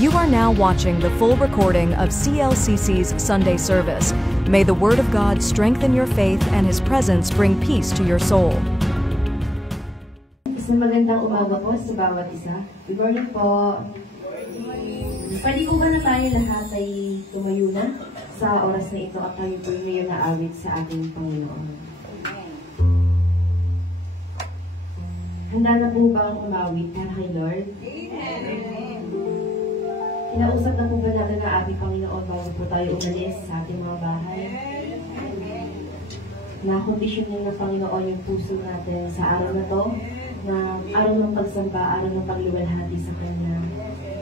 You are now watching the full recording of CLCC's Sunday service. May the Word of God strengthen your faith and His presence bring peace to your soul. Isang magandang umaga po sa bawat isa. Good morning po. Pwede po ba na tayo lahat ay tumayo na sa oras na ito at tayo po ngayon na awit sa ating Panginoon? Handa na po bang umawit para kay Lord? Amen. Kinausap na po ba natin na ating Panginoon bago po tayo umalis sa ating mga bahay? Nakondisyonin ng Panginoon yung puso natin sa araw na to, na araw ng pagsamba, araw ng pagluwalhati sa Kanya.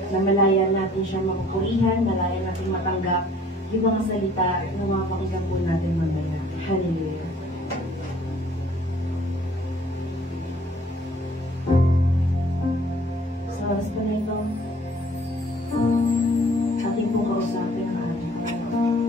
Na malaya natin siya makupurihan, malaya natin matanggap yung mga salita na mga pakinggan po natin mamaya. Hallelujah. Sa oras po na ito, ating pong kausapin ang ating Panginoon.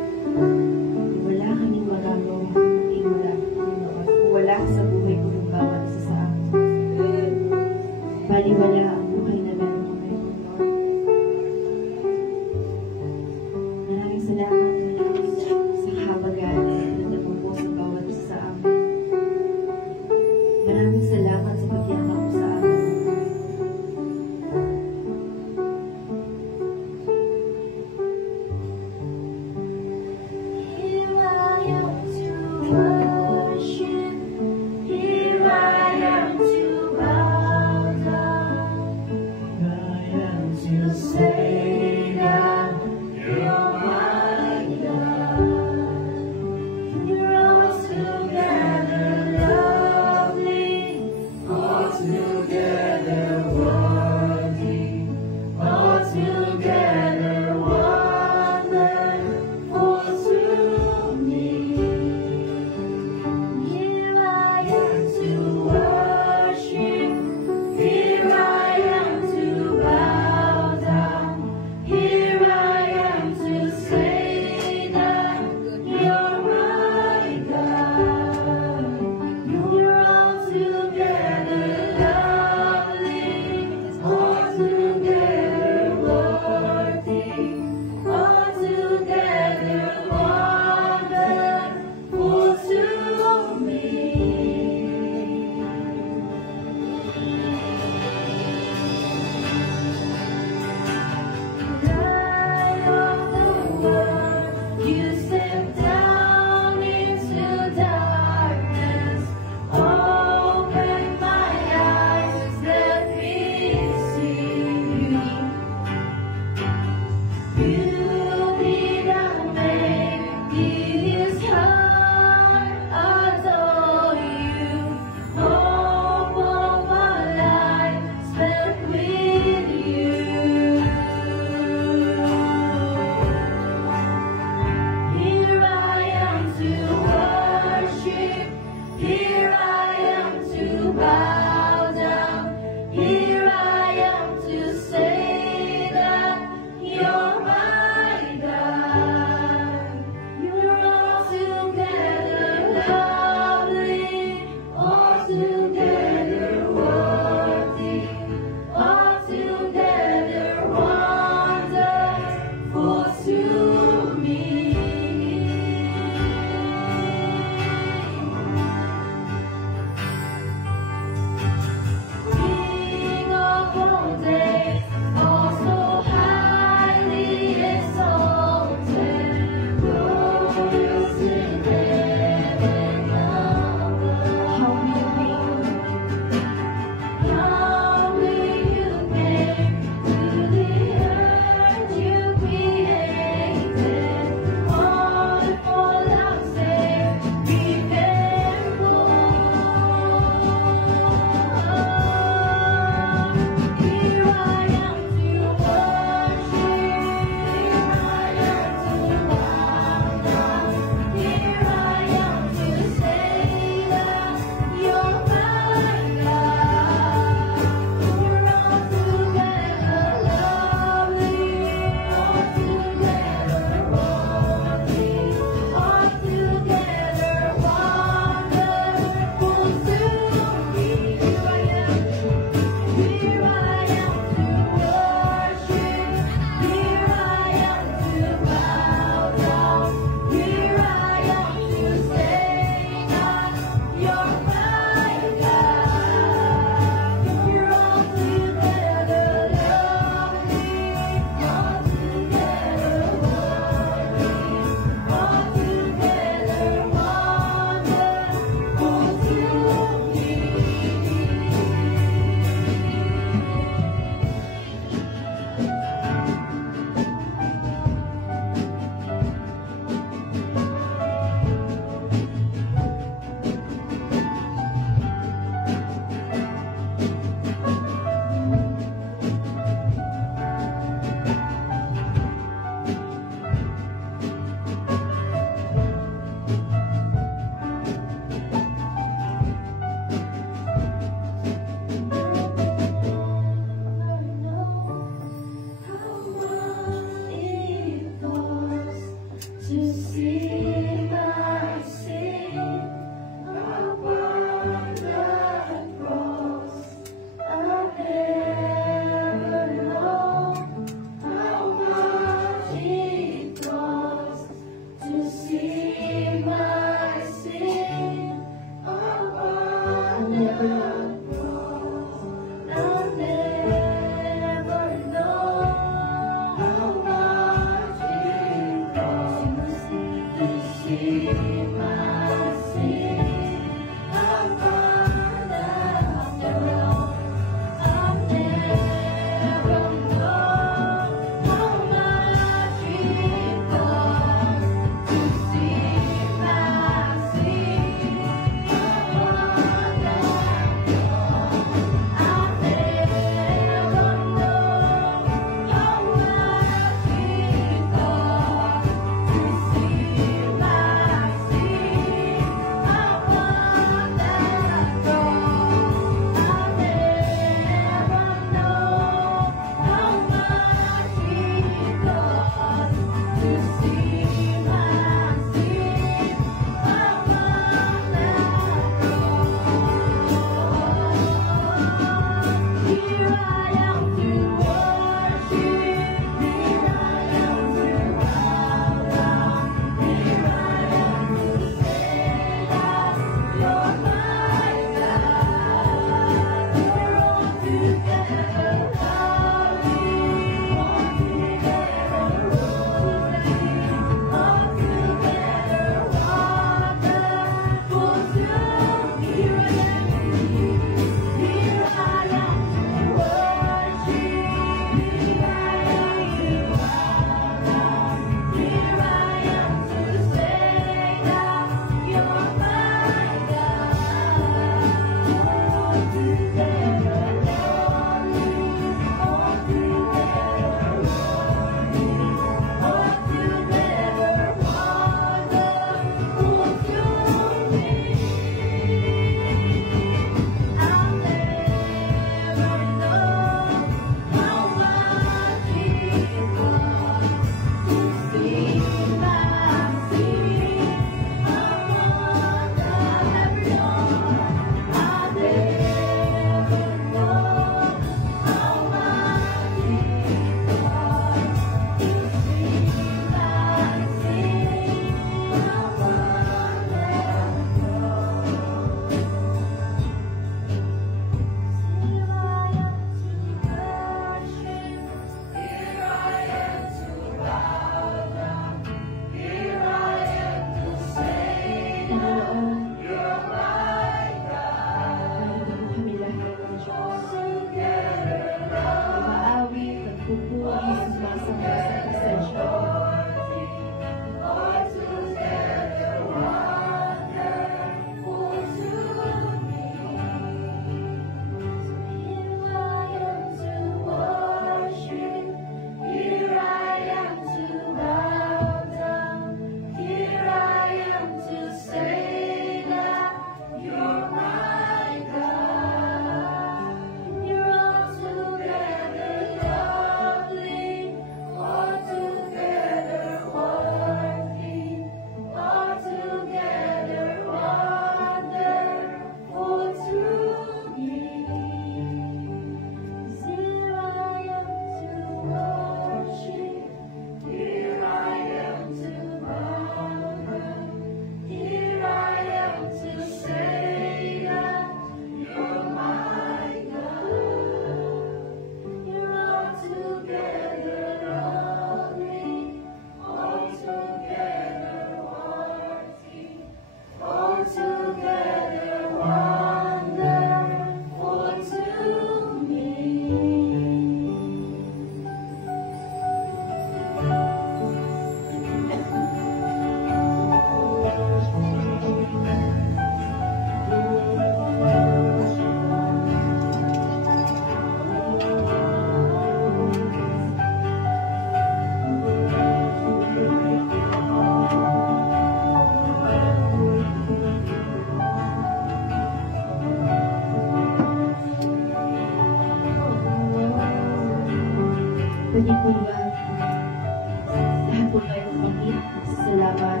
po tayong pagkit. Salamat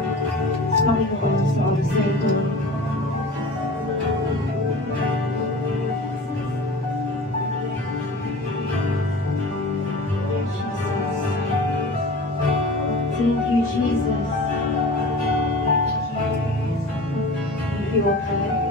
sa Panginoon sa oras na ito. Thank you, Jesus. Thank you, okay.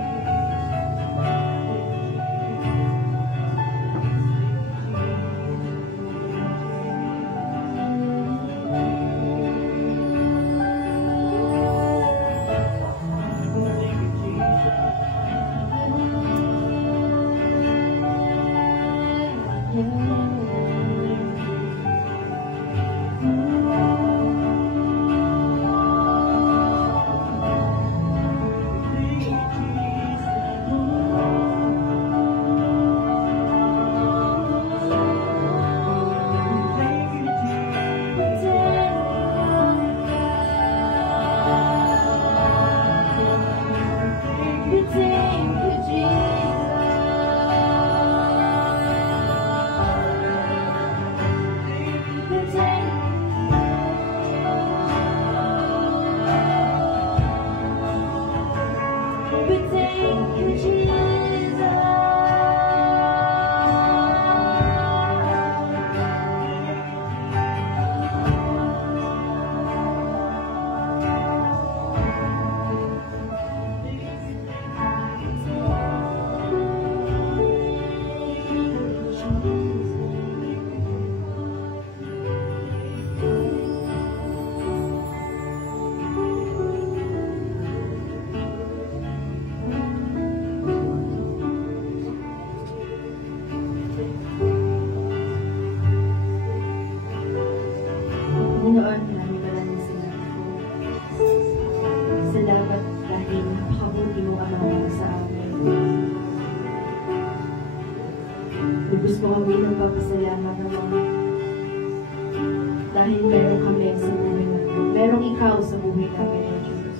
Panginoon, maraming salamat po. Salamat dahil napakabuti mo Ama sa amin. Lubos mo kami ng pagpasalamat Ama. Dahil meron kami sa buhay namin. Merong ikaw sa buhay namin, O Diyos.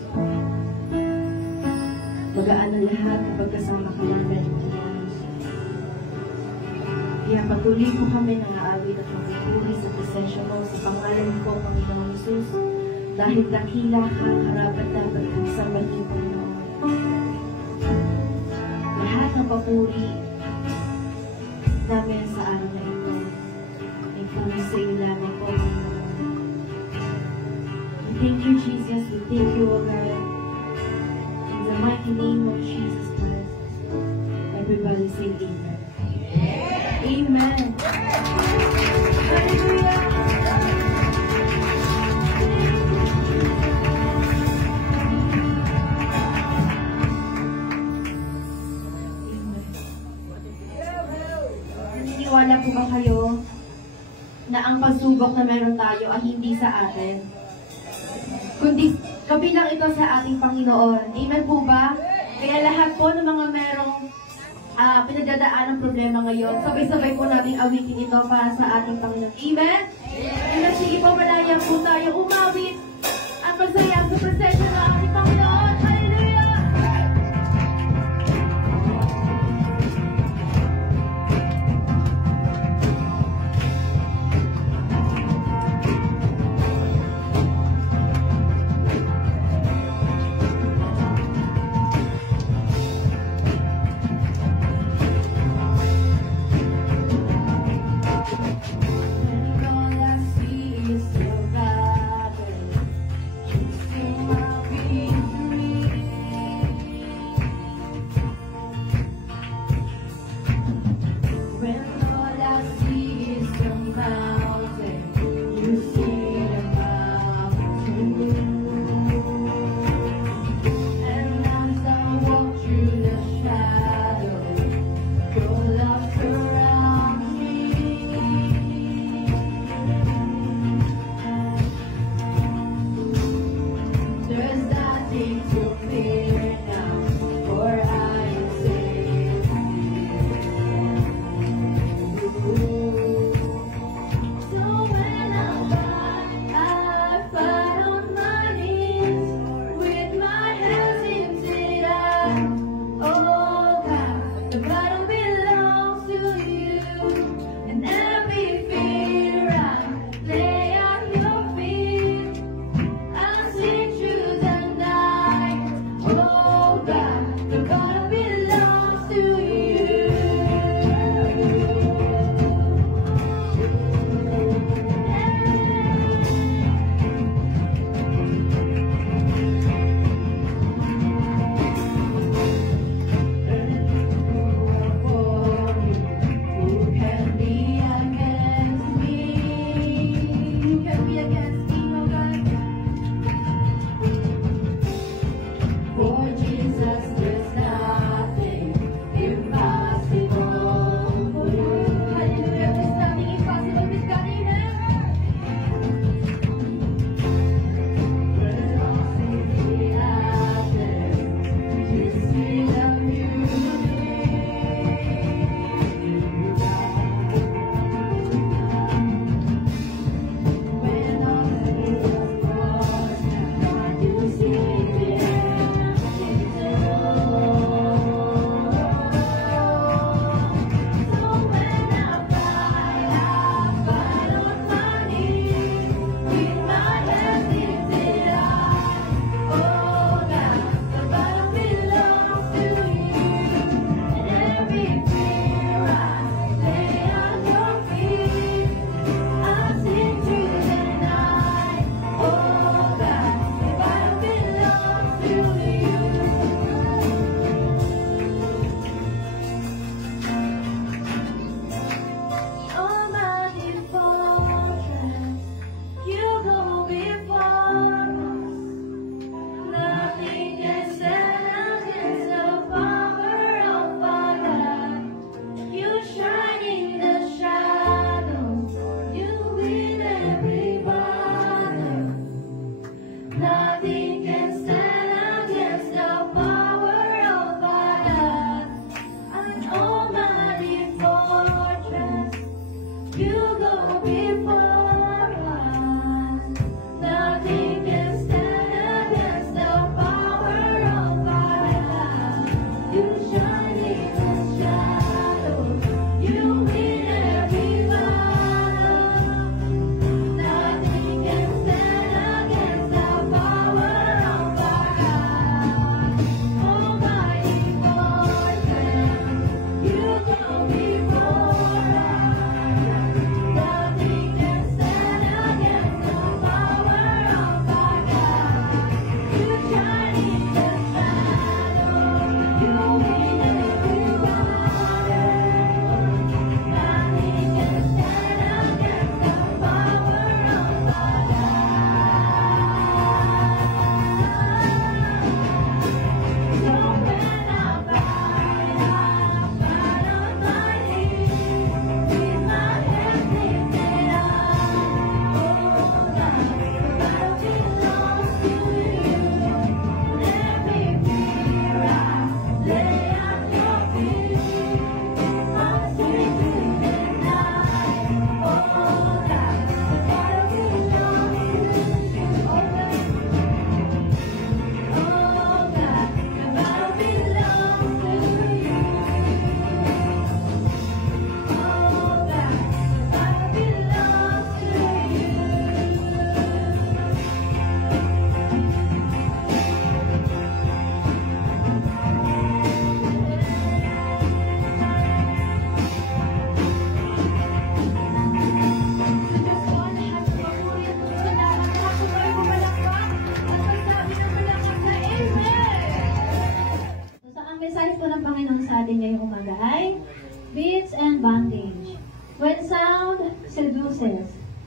Magaan ang lahat kapag kasama ka namin. Kaya patuloy po kami nang-aawit at magpupuri sa presensya mo sa pangalan ko, Panginoong Jesus, dahil dakila ka, karapat-dapat kang sambahin, Panginoon. Lahat ng papuri namin sa araw na ito ay puri sa iyo lamang po, Panginoon. We thank you, Jesus. We thank you, O God. In the mighty name of Jesus Christ, everybody say amen. Amen. Hallelujah. Naniniwala po ba kayo na ang pagsubok na meron tayo ay hindi sa atin, kundi kabilang ito sa ating Panginoon? Amen po ba? Kaya lahat po ng mga merong pinagdadaan ng problema ngayon, sabay-sabay po natin awitin ito para sa ating Panginoon. Amen? Amen. Sige po, malaya po tayo umawit at magsaya sa presensya ng ating Panginoon. Hallelujah! All I see is your body.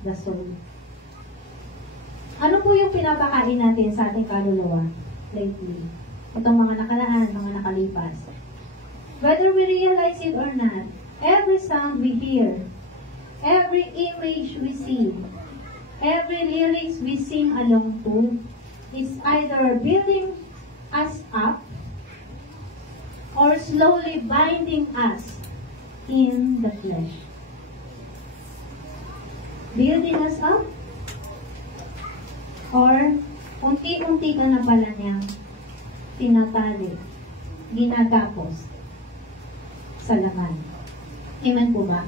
the soul. Ano po yung pinapakain natin sa ating kaluluwa lately? Itong mga nakalaan, mga nakalipas. Whether we realize it or not, every sound we hear, every image we see, every lyrics we sing along to, is either building us up or slowly binding us in the flesh. Building us up or unti-unti ka na pala niyang tinatali, ginagapos sa laman. Amen po ba?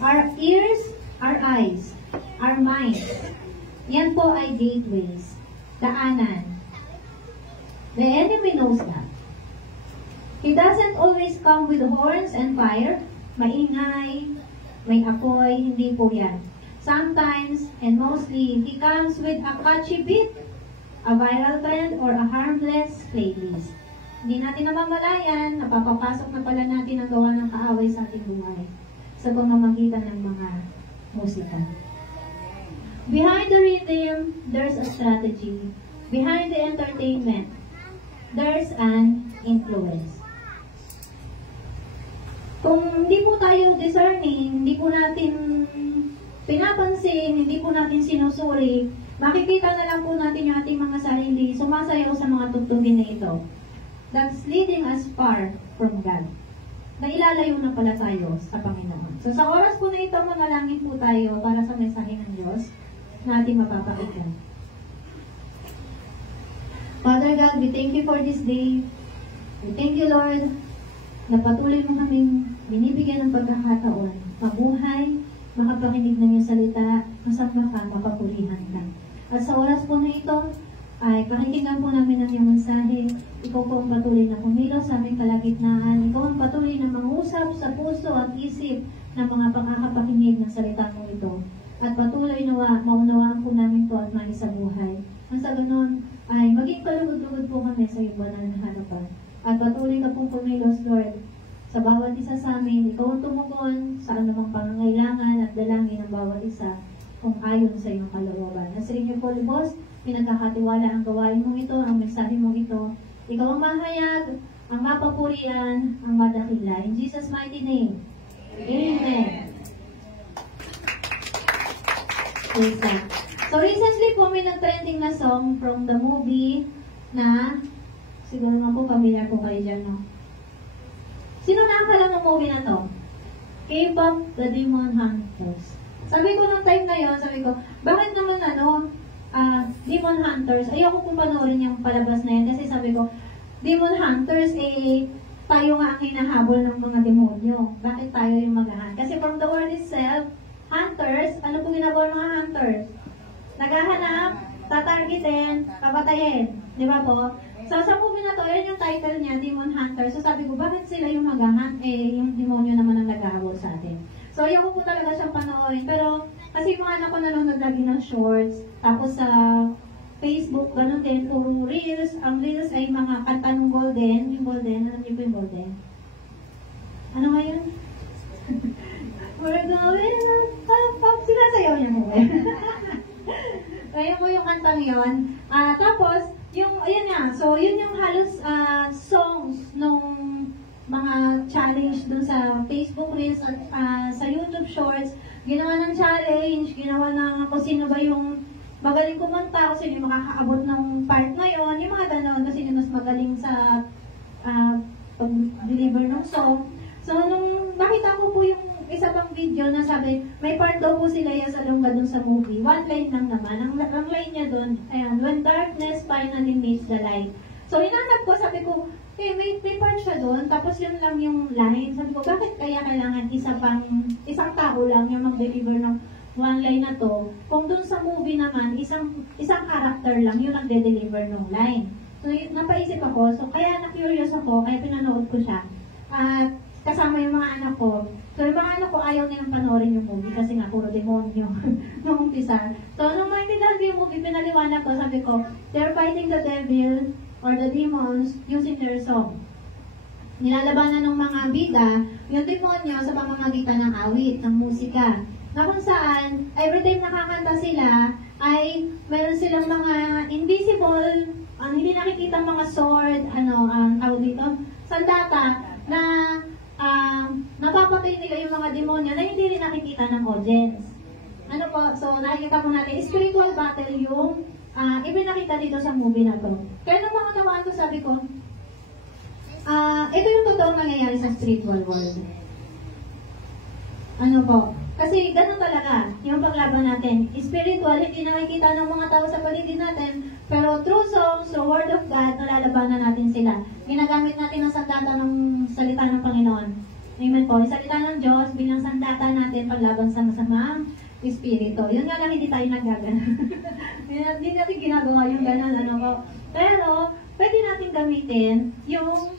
Our ears, our eyes, our minds, yan po ay gateways, daanan. The enemy knows that. He doesn't always come with horns and fire, maingay, may apoy, hindi po yan. Sometimes, and mostly, he comes with a catchy beat, a viral trend, or a harmless playlist. Hindi natin namamalayan, napapapasok na pala natin ang gawa ng kaaway sa ating buhay sa pamamagitan ng mga musika. Behind the rhythm, there's a strategy. Behind the entertainment, there's an influence. Kung hindi po tayo discerning, hindi po natin pinapansin, hindi po natin sinusuri, makikita na lang po natin yung ating mga sarili sumasayaw sa mga tugtugin na ito. That's leading us far from God. Nailalayo na pala tayo sa Panginoon. So sa oras po na ito, manalangin po tayo para sa mensahe ng Diyos na ating mapapakinggan. Father God, we thank you for this day. We thank you, Lord, na patuloy mo kaming binibigyan ng pagkakataon, mabuhay, makapakinig ng iyong salita, masama ka, mapapurihan ka. At sa oras po na ito, ay pakinggan po namin ang iyong mensahe. Ikaw po ang patuloy na kumilos sa aming kalagitnaan. Ikaw ang patuloy na mangusap sa puso at isip ng mga pangakapakinig ng salita mo ito. At patuloy na maunawaan po namin po at maisabuhay. Ang sa ganon ay maging palugod-lugod po kami sa iyong banal na harapan. At patuloy ka po kumilos, Lord, sa bawat isa sa amin. Ikaw ang tumugon sa anumang pangangailangan at dalangin ng bawat isa kung ayon sa iyong kalooban. Nasa inyo po, Lubos, pinagkakatiwala ang gawain mong ito, ang mensahe mong ito. Ikaw ang mahayag, ang mapapurian, ang madakila. In Jesus' mighty name. Amen. Praise God. So recently po may nag-trending na song from the movie na, siguro nga po familiar po kayo dyan, no? Sino nakakala ng movie na to? K-pop, The Demon Hunters. Sabi ko nung time na yun, sabi ko, bakit naman Demon Hunters, ayoko kong panoorin yung palabas na yan kasi sabi ko, Demon Hunters, tayo nga ang hinahabol ng mga demonyo. Bakit tayo yung maghahan? Kasi from the word itself, hunters, ano po ginagawa ng mga hunters? Naghahanap, tatargetin, papatayin. Di ba po? So, sa movie na to, yan yung title niya, Demon Hunters. So, sabi ko, bakit sila yung maghahan? Yung demonyo naman ang naghahabol sa atin. So, ayoko po talaga siyang panoorin. Pero, kasi yung mga anak ko nanonood lagi ng shorts, tapos sa Facebook, gano'n din, puro reels. Ang reels ay mga kanta ng Golden. Yung Golden, alam niyo po yung Golden? Ano nga yun? We're going pop, sinasayaw niya mo. Ayun po yung kantang yun. Tapos, yung, ayan nga, so yun yung halos songs nung mga challenge dun sa Facebook Reels at sa YouTube Shorts. Ginawa ng challenge, ginawa ng kung sino ba yung magaling kumanta, kung sino yung makakaabot ng part na yun, yung mga gano'n, kasi sino mas magaling sa pag-deliver ng song. So, nung nakita ko po yung isa pang video na sabi, may part daw po sila yung salungga dun sa movie. One line lang naman. Ang line niya dun, ayan, when darkness finally meets the light. So, hinanap ko, sabi ko, may part siya dun, tapos yun lang yung line. Sabi ko, bakit kaya kailangan isang tao lang yung mag-deliver ng one line na to? Kung dun sa movie naman, isang character lang yung nagde-deliver ng line. So, napaisip ako, so kaya na-curious ako, kaya pinanood ko siya. At kasama yung mga anak ko. So, yung mga anak ko ayaw nilang panoorin yung movie kasi nga puro demonyo nung umpisa. So, nung maintindihan ko yung movie, pinaliwanag ko, sabi ko, they're fighting the devil or the demons using their song. Nilalabanan ng mga bida yung demonyo sa pamamagitan ng awit, ng musika. na kung saan, every time nakakanta sila, ay meron silang mga invisible, hindi nakikita mga sword, tawag dito, sandata, na napapatay nila yung mga demonyo na hindi rin nakikita ng audience. So nakikita po natin, spiritual battle yung ipinakita dito sa movie na to. Kaya nung mga tawaan ko, sabi ko, ito yung totoong nangyayari sa spiritual world. Kasi ganun talaga, yung paglaban natin. Spiritual, hindi nakikita ng mga tao sa paligid natin, pero through songs, through word of God, nalalabanan natin sila. Ginagamit natin ang sandata ng salita ng Panginoon. Amen po. Yung salita ng Diyos bilang sandata natin paglaban sa masamang espiritu. Yun nga lang, hindi tayo naggagana. Hindi natin ginagawa yung ganun, Pero, pwede natin gamitin yung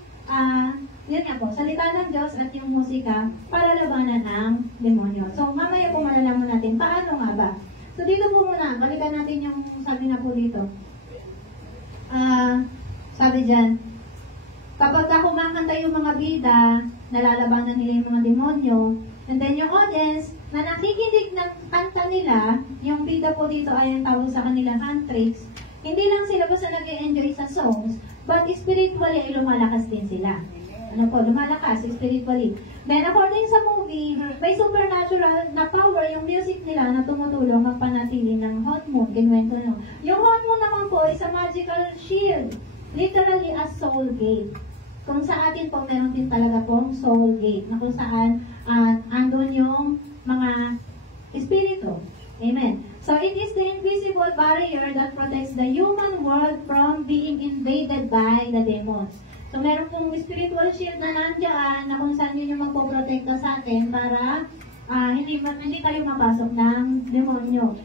yun nga po, salita ng Diyos at yung musika para labanan ang demonyo. So, mamaya po malalaman natin, paano nga ba? So, dito po muna, balikan natin yung sabi na po dito. Sabi dyan, kapag kumakanta yung mga bida, nalalabanan nila yung mga demonyo, and then yung audience, na nakikinig ng kanta nila, yung bida po dito ay ang tawag sa kanila hand tricks, hindi lang sila basta nag-enjoy sa songs, but spiritually ay lumalakas din sila. Lumalakas spiritually. Then according sa movie, may supernatural na power yung music nila na tumutulong magpanatili ng honeymoon. Kinuwento nyo. Yung honeymoon naman po is a magical shield. Literally a soul gate. Kung sa atin po, meron din talaga pong soul gate na kung saan andun yung mga espiritu. Amen. So it is the invisible barrier that protects the human world from being invaded by the demons. So, meron pong spiritual shield na nandiyan na kung saan yun yung magpoprotekta sa atin para hindi tayo mapasok ng demonyo.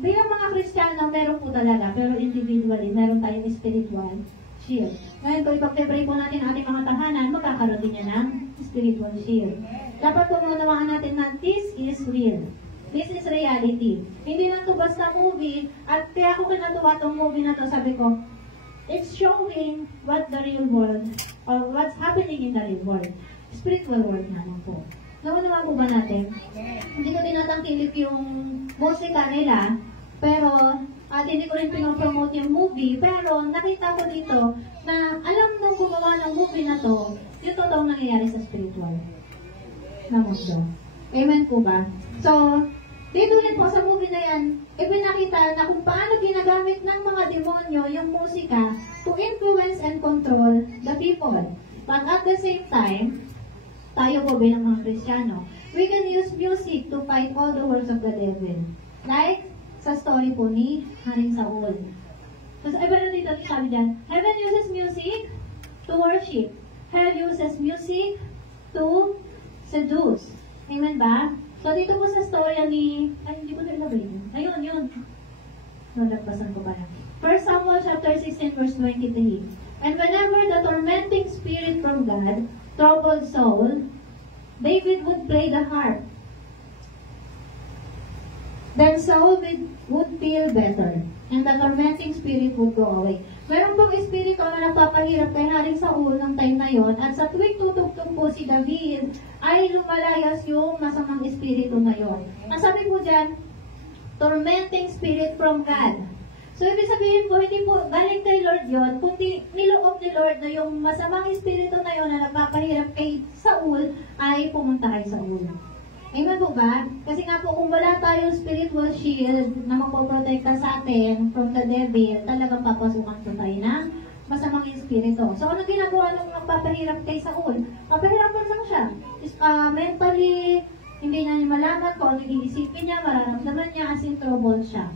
Bilang mga Kristiyano, meron po talaga, pero individually, meron tayong spiritual shield. Ngayon po, ipag-pray po natin ating mga tahanan, magkakaroon din niya ng spiritual shield. Dapat po maunawaan natin na this is real. This is reality. Hindi lang ito basta movie, at kaya ako kinatuwa itong movie na to, sabi ko, it's showing what the real world, or what's happening in the real world. Spiritual world naman po. Naman po ba natin? Hindi ko tinatangkilip yung musika nila, pero hindi ko rin pinopromote yung movie, pero nakita ko dito na alam nung gumawa ng movie na to, yung totoong nangyayari sa spiritual na mundo. Amen po ba? So, dito rin po sa movie na yan, ipinakita na kung paano ginagamit ng mga demonyo yung musika to influence and control the people. But at the same time, tayo po bilang mga Kristiyano, we can use music to fight all the works of the devil. Like sa story po ni Haring Saul. So, iba na dito sabi dyan, heaven uses music to worship. Hell uses music to seduce. Amen ba? So, dito po sa storya ni... hindi ko na-ilagay yun. Ayun, yun. Nalagpasan ko pala. 1 Samuel chapter 16, verse 23. And whenever the tormenting spirit from God troubled Saul, David would play the harp. Then Saul would feel better, and the tormenting spirit would go away. Meron pong espiritu na nagpapahirap kay Haring Saul ng time na yon, at sa tuwing tutugtog po si David, ay lumalayas yung masamang espiritu na yon. Ang sabi po dyan, tormenting spirit from God. So, ibig sabihin po, hindi po galing kay Lord yon, kundi niloob ni Lord na yung masamang espiritu na yon na nagpapahirap kay Saul, ay pumunta kay Saul. Amen po ba? Kasi nga po, kung wala tayong spiritual shield na magpoprotekta sa atin from the devil, talagang papasukan po tayo ng masamang espiritu. So, ano ginagawa nung magpapahirap kay Saul? Papahirapan lang siya. Mentally, hindi niya malaman kung ano iisipin niya, mararamdaman niya, as in trouble siya.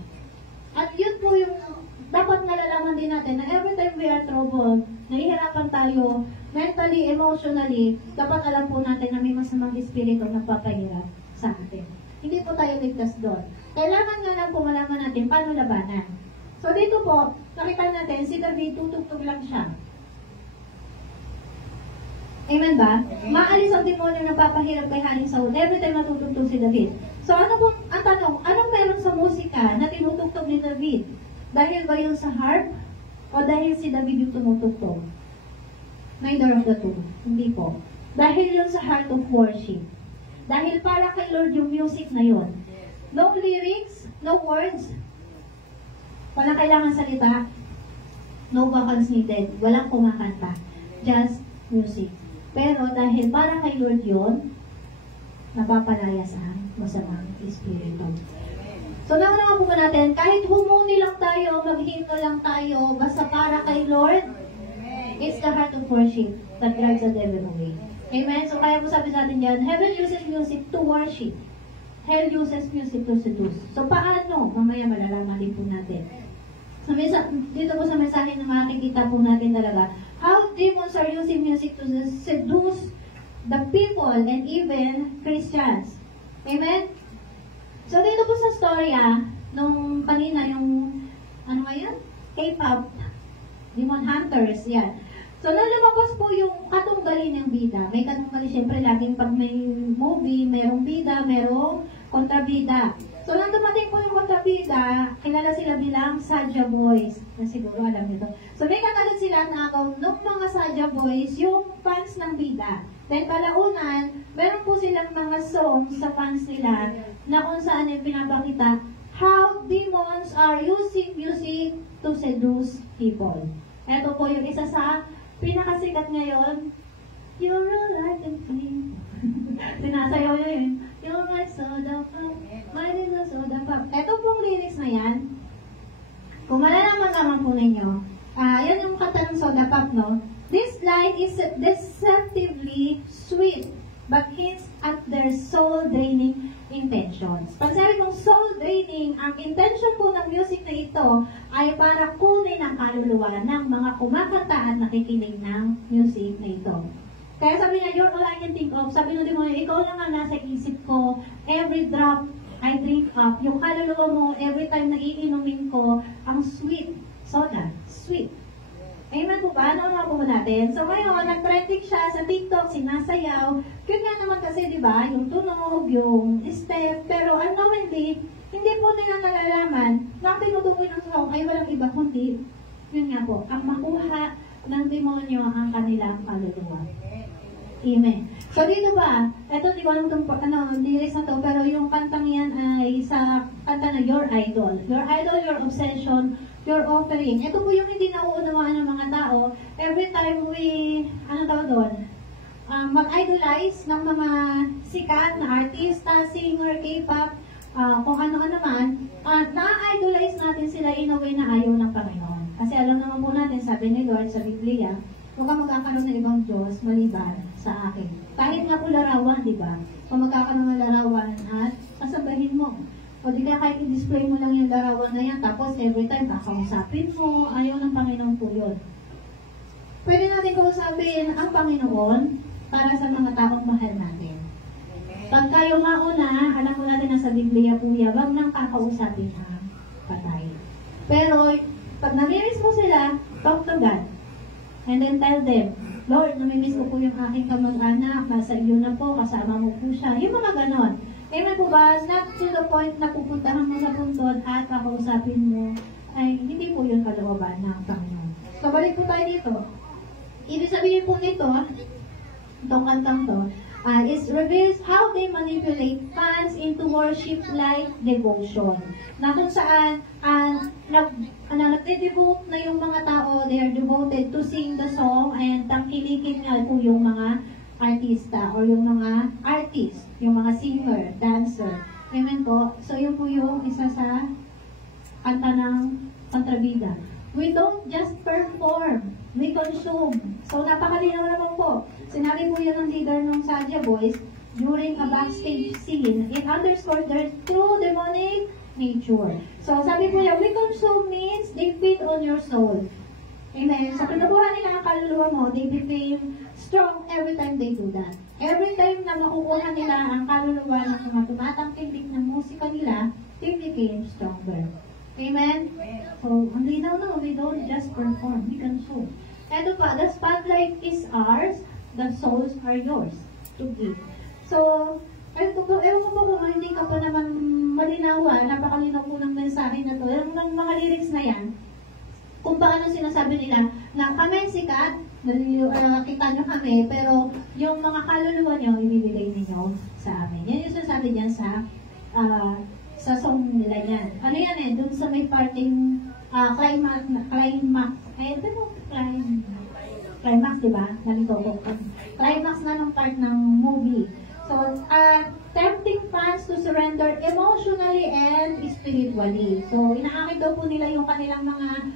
At yun po yung dapat nalalaman din natin na every time we are troubled, nahihirapan tayo, mentally, emotionally, dapat alam po natin na may masamang espiritu na papahirap sa atin. Hindi po tayo ligtas doon. Kailangan nga lang po malaman natin paano labanan. So dito po, nakita natin, si David tutugtog lang siya. Amen ba? Maalis ang demonyo na papahirap kay Haring Saul every time natutugtog si David. So ano pong, ang tanong, anong meron sa musika na tinutugtog ni David? Dahil ba yun sa harp? O dahil si David yung tumutugtog? Neither of the two. Hindi po. Dahil yun sa heart of worship. Dahil para kay Lord yung music na yun. No lyrics, no words, walang kailangan salita, no vocals needed, walang kumakanta, just music. Pero dahil para kay Lord yun, napapalaya sa masamang espiritu. So, naman po natin, kahit humuni lang tayo, maghimno lang tayo, basta para kay Lord, it's the heart of worship that drives the devil away. Amen? So, kaya po sabi sa atin dyan, heaven uses music to worship. Hell uses music to seduce. So, paano? Mamaya malalaman din po natin. So, dito po sa mensahe na makikita po natin talaga, how demons are using music to seduce the people and even Christians. Amen? So, dito po sa storya, nung kanina yung, ano nga yan? K-pop, Demon Hunters, yan. So, nung lumabas po yung katunggali ng bida, may katunggali, syempre, laging pag may movie, merong bida, merong kontrabida. So, nang dumating po yung kontrabida, kilala sila bilang Saja Boys. Na siguro alam nito. So, may katalit sila na ng mga Saja Boys, yung fans ng bida. Then, palaunan, meron po silang mga songs sa fans nila na kung saan ay pinapakita how demons are using music to seduce people. Ito po yung isa sa pinakasikat ngayon. You're a light and flame. Sinasayaw nyo yun. You're my soda pop. My little soda pop. Ito pong lyrics na yan. Kung malalaman naman po ninyo, yan yung kanta ng soda pop, no? This light is deceptively sweet, but hints at their soul-draining intentions. Pag sabi kong soul-draining, ang intention po ng music na ito ay para kunin ang kaluluwa ng mga kumakanta at nakikinig ng music na ito. Kaya sabi niya, you're all I can think of. Sabi ng demonyo, ikaw lang ang nasa isip ko. Every drop I drink up. Yung kaluluwa mo, every time na iinumin ko, ang sweet. Soda. Sweet. Amen po ba? Ano po natin? So ngayon, nag-trending siya sa TikTok, sinasayaw. Yun nga naman kasi, di ba, yung tunog, yung step, pero unknowingly, hindi po nila nalalaman na ang tinutukoy ng song ay walang iba kundi, yun nga po, ang makuha ng demonyo ang kanilang kaluluwa. Amen. So dito ba, eto di ko alam itong lyrics na to, pero yung kantang yan ay sa kanta na Your Idol. Your Idol, Your Obsession, Your Offering. Ito po yung hindi nauunawaan ng mga tao. Every time we, mag-idolize ng mga sikat na artista, singer, K-pop, kung ano-ano man, na-idolize natin sila in a way na ayaw ng Panginoon. Kasi alam naman po natin, sabi ni Lord sa Biblia, huwag ka magkakaroon ng ibang Diyos maliban sa akin. Kahit nga po larawan, di ba? Kung magkakaroon ng larawan at kasabahin mo. O di ka kahit i-display mo lang yung larawan na yan, tapos every time kakausapin mo, ayaw ng Panginoon po yun. Pwede natin kausapin ang Panginoon para sa mga taong mahal natin. Pag kayo mauna, alam mo natin na sa Biblia po yan, wag nang kakausapin ang patay. Pero, pag namimiss mo sila, talk to God. And then tell them, Lord, namimiss ko po yung aking kamag-anak, nasa iyo na po, kasama mo po siya. Yung mga ganon. Amen po ba? Not to the point na pupuntahan mo sa puntod at kakausapin mo, ay hindi po yun kalooban ng Panginoon. So, balik po tayo dito. Ibig sabihin po nito, itong kantang to, is reveals how they manipulate fans into worship like devotion. Na kung saan, nagde-devote na yung mga tao, they are devoted to sing the song, and tangkilikin nga po yung mga artista or yung mga artist, yung mga singer, dancer. Amen po? So, yun po yung isa sa kanta ng kontrabida. We don't just perform, we consume. So, napakalinaw naman po. Sinabi po yun ng leader ng Saja Boys during a backstage scene. It underscored their true demonic nature. So, sabi po niya, we consume means they feed on your soul. Amen. So, pinukuha nila ang kaluluwa mo, they became strong every time they do that. Every time na makukuha nila ang kaluluwa ng mga tumatangkilik ng musika nila, they became stronger. Amen? So, ang linaw na, we don't just perform, we consume. Eto pa, the spotlight is ours, the souls are yours to give. So, ewan ko po kung hindi ka po naman malinawa, napakalinaw po ng mensahe na to. Yung mga lyrics na yan, kung paano sinasabi nila na kami sikat, kita nyo kami, pero yung mga kaluluwa nyo, ibibigay ninyo sa amin. Yan yung sinasabi niyan sa song nila yan. Ano yan eh, dun sa may parting climax, diba? Climax na ng part ng movie. So, tempting fans to surrender emotionally and spiritually. So, inaakit daw po nila yung kanilang mga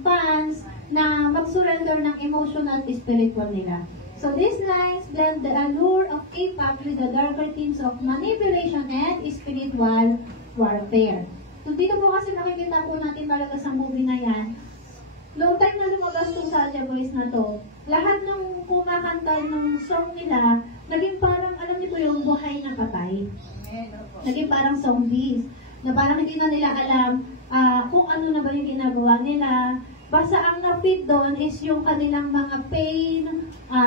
fans na mag-surrender ng emotional at spiritual nila. So, these lines blend the allure of K-pop with the darker themes of manipulation and spiritual warfare. So, dito po kasi makikita po natin talaga sa movie na yan, noong time na lumabas to sa Saja Boys na to, lahat ng kumakanta ng song nila, naging parang, alam niyo po yung buhay na patay. Naging parang zombies. Na parang hindi na nila alam kung ano na ba yung ginagawa nila. Basta ang na-feed doon is yung kanilang mga pain,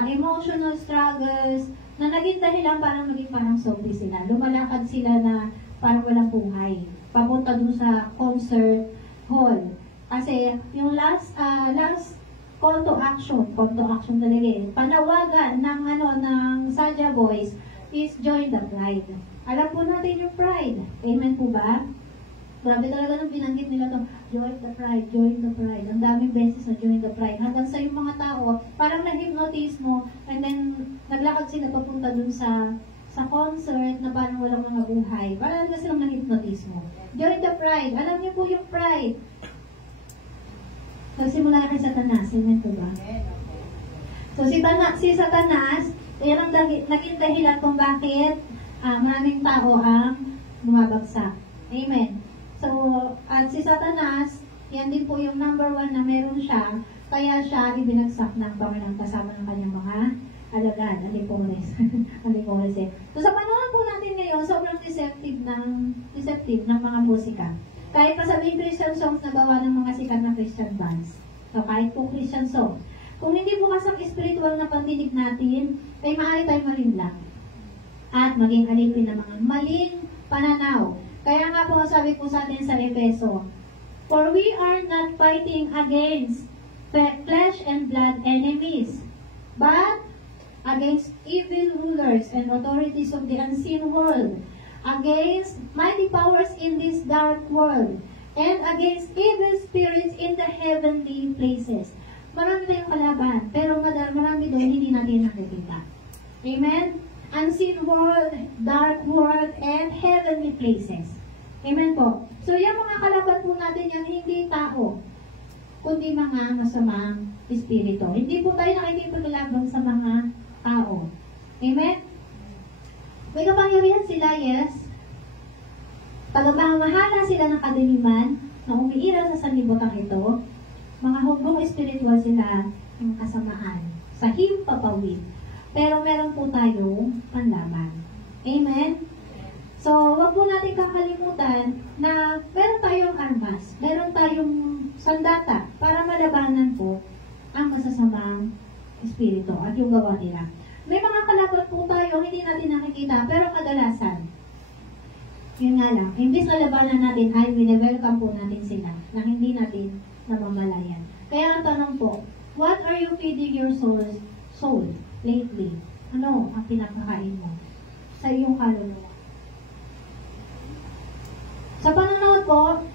emotional struggles, na naging dahilan parang naging parang zombie sila. Lumalakad sila na parang walang buhay. Papunta dun sa concert hall. Kasi yung last call to action talaga eh. Panawagan ng Saja Boys is join the pride. Alam po natin yung pride. Amen po ba? Grabe talaga nung binanggit nila to, join the pride, join the pride. Ang daming beses na join the pride. Hanggang sa yung mga tao, parang na-hypnotize mo, and then naglakad sila papunta dun sa concert na parang walang mga buhay. Parang na silang na-hypnotize mo. Join the pride. Alam niyo po yung pride. Simula na kay Satanas. Amen po ba? So si Satanas, yan ang naging dahilan kung bakit maraming tao ang bumabagsak. Amen. So, at si Satanas, yan din po yung number 1 na meron siya, kaya siya ibinagsak ng Panginoon kasama ng kanyang mga alagad, alipores. Alipores eh. So, sa panahon po natin ngayon, sobrang deceptive ng mga musika. Kahit pa sabihin Christian songs na gawa ng mga sikat na Christian bands. So, kahit po Christian songs. Kung hindi bukas ang spiritual na pandinig natin, ay maaari tayo malinlang. At maging alipin ng mga maling pananaw. Kaya nga po sabi po sa atin sa Efeso, for we are not fighting against flesh and blood enemies, but against evil rulers and authorities of the unseen world, against mighty powers in this dark world, and against evil spirits in the heavenly places. Marami tayong kalaban, pero marami doon hindi natin nakikita. Amen? Unseen world, dark world, and heavenly places. Amen po. So, yung mga kalaban po natin yan, hindi tao, kundi mga masamang espiritu. Hindi po tayo nakikipaglaban sa mga tao. Amen? May kapangyarihan sila, yes. Tagapamahala sila ng kadiliman na umiiral sa sanlibutan ito. Mga hugong espiritual sila ng kasamaan sa himpapawid. Pero meron po tayong panlaban. Amen? So, wag po natin kakalimutan na meron tayong armas, meron tayong sandata para malabanan po ang masasamang espiritu at yung gawa nila. May mga kalaban po tayo, hindi natin nakikita, pero kadalasan, yun nga lang, imbis na labanan natin ay wini-welcome po natin sila na hindi natin namamalayan. Kaya ang tanong po, what are you feeding your soul lately? Ano ang pinapakain mo sa iyong kaluluwa? Sa panonood po,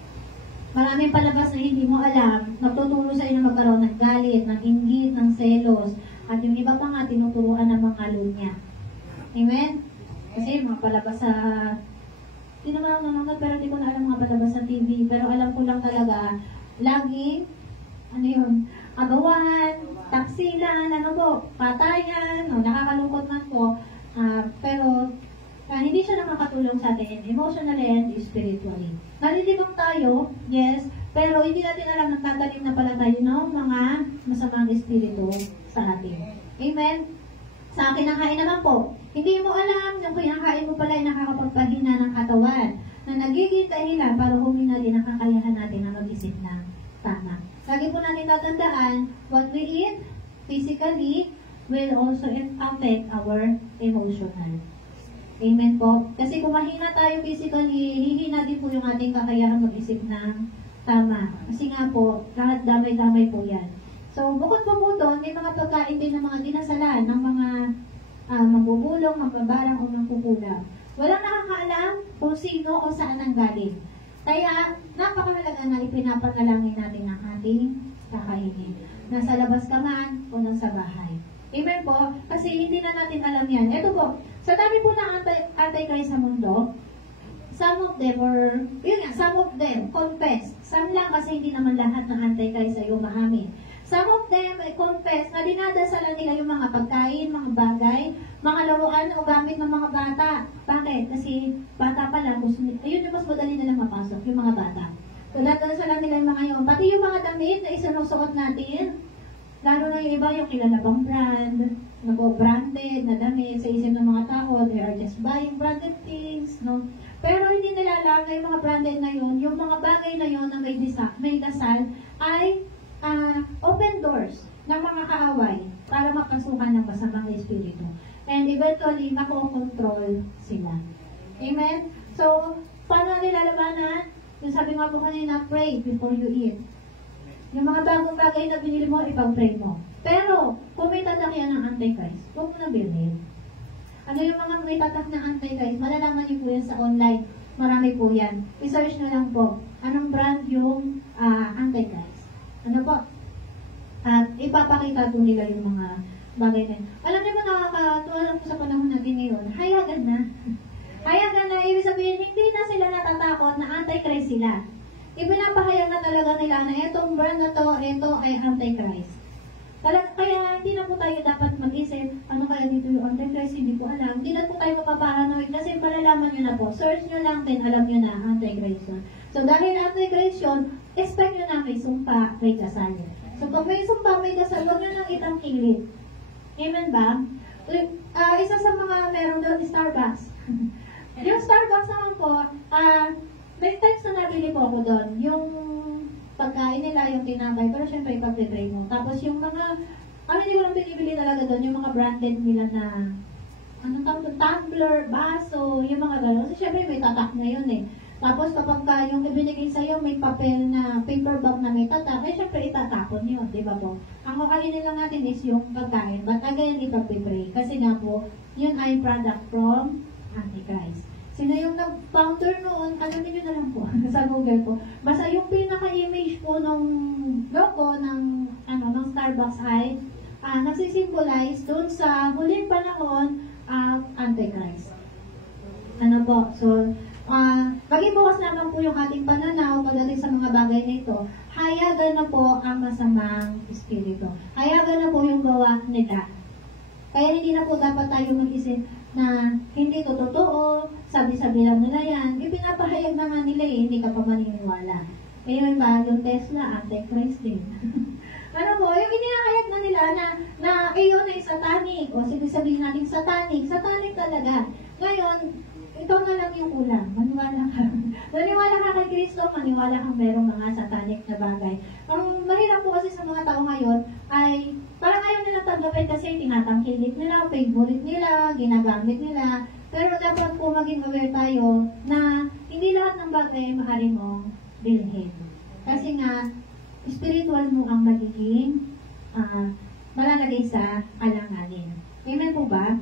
maraming palabas na hindi mo alam, nagtuturo sa iyo na magkaroon ng galit, ng inggit, ng selos, at yung iba pa nga tinuturuan ng mga lunya. Amen? Kasi mga palabas sa hindi naman ako nanonood, pero hindi ko na alam mga palabas sa TV. Pero alam ko lang talaga, laging, agawan, taksilan, patayan, nakakalungkot man po. Pero, hindi siya nakakatulong sa atin, emotionally and spiritually. Nalilibang tayo, yes, pero hindi natin alam, nagtatanim na pala tayo ng mga masamang espiritu sa atin. Amen? Sa akin ang kain naman po, hindi mo alam yung kinakain mo pala ay nakakapagpahina ng katawan na nagiging dahilan para humina din ang kakayahan natin na mag-isip ng tama. Lagi po natin tatandaan, what we eat physically will also affect our emotional. Amen po. Kasi kung mahina tayo physically, hihina din po yung ating kakayahan mag-isip ng Tama. Kasi nga po, lahat damay-damay po yan. So, bukod po doon, may mga pagkain din ng mga dinasalan, ng mga mabubulong, magbabarang o magkukulang. Walang nakakaalam kung sino o saan ang galing. Kaya, napakahalaga na ipinapanalangin natin ang ating kakainin. Nasa labas ka man o nasa bahay. Amen po? Kasi hindi na natin alam yan. Ito po, sa dami po ng anti-Christ sa mundo, some of them confess. Some lang kasi hindi naman lahat ng anti-Christ ay umahamin. Some of them confess na dinadasalan nila yung mga pagkain, mga bagay, mga laruan o gamit ng mga bata. Bakit? Kasi bata pa lang, ayun yung mas madali nilang mapasok, yung mga bata. So, dinadasalan nila yung mga yun. Pati yung mga damit na isinusuot natin, lalo na yung iba, yung kilala bang brand, branded na damit sa isip ng mga tao, they are just buying branded things, no? Pero hindi nila alam na yung mga branded na yun, yung mga bagay na yun na may dasal, ay open doors ng mga kaaway para mapasukan ng masamang espiritu. And eventually, makokontrol sila. Amen? So, paano nilalabanan? Yung sabi nga po kanina, pray before you eat. Yung mga bagong bagay na binili mo, ipag-pray mo. Pero, kung may tatak yan ng Antichrist, huwag mo na bilhin. Ano yung mga may tatak ng Antichrist? Malalaman niyo po yan sa online. Marami po yan. I-search na lang po. Anong brand yung Antichrist? Ano po? At ipapakita po nila yung mga bagay na yun. Alam niyo ba, nakakatuwa lang po sa panahon natin ngayon, hayagan na. Hayagan na, ibig sabihin, hindi na sila natatakot na Antichrist sila. Ipinapahayag na talaga nila na itong brand na to, ito ay Antichrist. Kaya hindi na po tayo dapat mag-isip, ano kaya dito yung Antichrist, hindi ko alam. Hindi na po tayo mapaparanoid kasi palalaman nyo na po. Search nyo lang din, alam nyo na Antichrist yun. So dahil Antichrist yun, expect nyo na may sumpa, may dasal. So pag may sumpa, may dasal, huwag nyo nang itangkilit. Amen ba? Isa sa mga meron doon, Starbucks. Yung Starbucks naman po, may times na nabili po ako doon. Yung pagkain nila, yung tinapay, pero syempre ipag-try mo. Tapos yung mga, hindi ko lang binibili talaga doon, yung mga branded nila na, tumbler, baso, yung mga gano'n. Kasi syempre may tatak na yun eh. Tapos kapag yung ibinigay sa'yo, may papel na, paper bag na may tatak, eh syempre itatapon yun, di ba po? Ang kakainin lang natin is yung pagkain, but again, ipag-pray. Kasi nga po, yun ay product from Antichrist. Sino yung nag-founder noon, alamin nyo na lang po sa Google po. Basta yung pinaka-image po ng logo ng Starbucks ay nagsisimbolize doon sa huling panahon Antichrist. Ano po? So, maging bukas naman po yung ating pananaw pagdating sa mga bagay na ito. Hayagan na po ang masamang espiritu. Hayagan na po yung gawa nila. Kaya hindi na po dapat tayo mag-isip na hindi to totoo, sabi-sabi lang nila yan. Ipinapahayag na nga nila hindi ka pa maniniwala. Ngayon ba, yung Tesla, Antichrist din. Ano po, yung inihahayag na nila na iyon ay satanic, o sabihin natin satanic talaga. Ngayon, ikaw na lang yung ulam, maniwala ka. Maniwala ka kay Kristo, maniwala kang merong mga satanic na bagay. Ang mahirap po kasi sa mga tao ngayon ay parang ayaw nila tanggapin kasi tinatangkilik nila, favorite nila, ginagamit nila. Pero dapat po maging aware tayo na hindi lahat ng bagay maaari mong bilhin. Kasi nga, spiritual mo ang magiging malalagay sa alanganin. Amen po ba?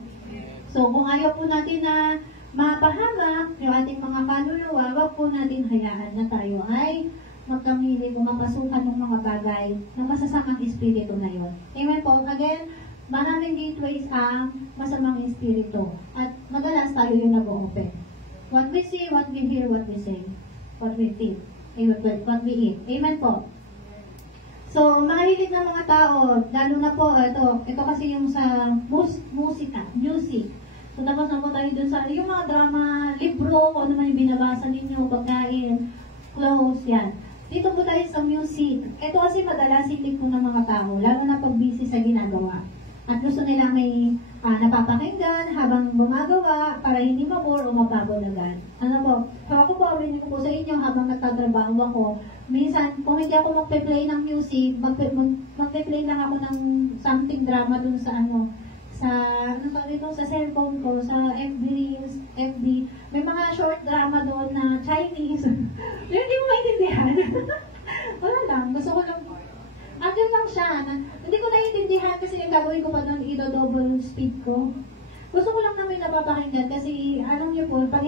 So, kung ayaw po natin na mapahamak yung ating mga kaluluwa, wag po natin hayaan na tayo ay magkamili kung mapasukan ng mga bagay na masasamang espiritu na yun. Amen po. Again, maraming gateways ang masamang espiritu. At madalas tayo yung nag-open. What we see, what we hear, what we say, what we think, what we eat. Amen po. So, mahilig na mga tao, lalo na po, ito kasi yung sa music. So, tapos na po tayo dun sa, yung mga drama, libro, kung ano man yung binabasa ninyo, pagkain, clothes, yan. Dito po tayo sa music. Ito kasi madalas hilig po ng mga tao, lalo na pag busy sa ginagawa. At gusto nila may napapakinggan habang gumagawa para hindi mabore o mapabulagan. Ano po? So ako po, rinig ko po sa inyo habang nagtatrabaho ako. Minsan, kung hindi ako magpe-play ng music, magpe-play lang ako ng something drama dun sa sa cellphone ko, sa FB Reels, FB. May mga short drama doon na Chinese. Hindi mo maintindihan. Gusto ko lang, andun lang siya. Hindi ko naiintindihan kasi yung gagawin ko pa doon, double speed ko. Gusto ko lang na may napapakinggan kasi alam niyo po, pag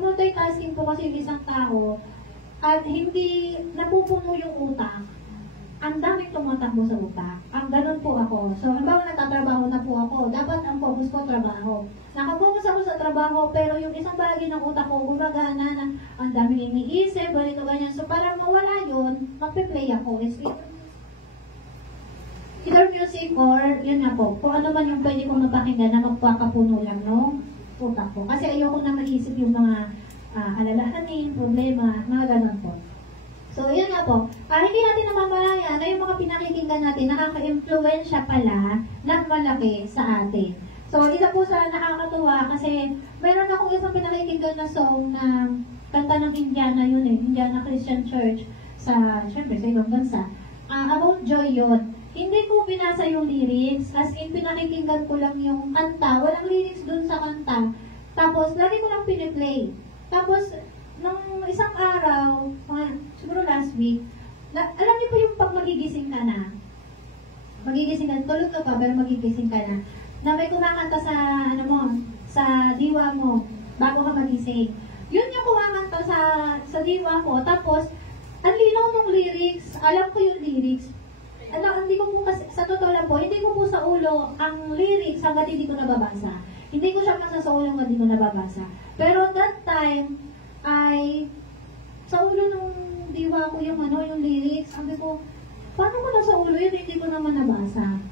multitasking po kasi yung isang tao at hindi napupuno yung utak, ang daming tumatakbo sa utak. Ang ganun po ako. So, halimbawa nagtatrabaho na po ako, dapat ang focus ko trabaho. Nakapokus ako sa trabaho, pero yung isang bahagi ng utak ko, gumagana na ang daming iniisip, ganito, ganyan. So, para mawala yun, magpe-play ako. Either music or, yun na po, kung ano man yung pwede kong mapakinggan na magpakapuno lang, no? Utak ko. Kasi ayoko na maisip yung mga alalahanin, problema, mga ganun po. So, yun nga po. Hindi natin namamalayan na yung mga pinakikinggan natin, nakaka-influensya pala ng malaki sa atin. So, isa po sa nakakatuwa kasi meron akong isang pinakikinggan na song na kanta ng Indiana yun eh, Indiana Christian Church syempre, sa ibang bansa. About joy yun. Hindi ko binasa yung lyrics, as in pinakikinggan ko lang yung kanta. Walang lyrics dun sa kanta. Tapos, lagi ko lang piniplay. Tapos, nung isang araw, siguro last week, alam niyo po yung pag magigising ka na, tulog ka pa, pero magigising ka na may kumakanta sa, sa diwa mo, bago ka magising. Yun yung kumakanta sa diwa ko, tapos, ang linaw ng lyrics, alam ko yung lyrics, hindi ko po kasi, sa totoo lang po, hindi ko po sa ulo ang lyrics hanggat hindi ko nababasa. Hindi ko siya sa ulo hanggat hindi ko nababasa. Pero that time, ay sa ulo nung diwa ko yung lyrics, sabi ko, paano ko na sa ulo yun, hindi ko naman nabasa.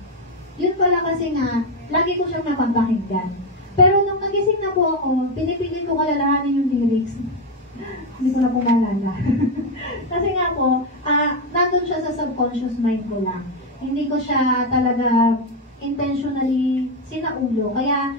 Yun pala kasi nga, lagi ko siyang napapakinggan. Pero nung nagising na po ako, pinipilit ko kalalahanin yung lyrics. Hindi ko na po naalala. Kasi nga po, nandun siya sa subconscious mind ko lang. Hindi ko siya talaga intentionally sinaulo. Kaya,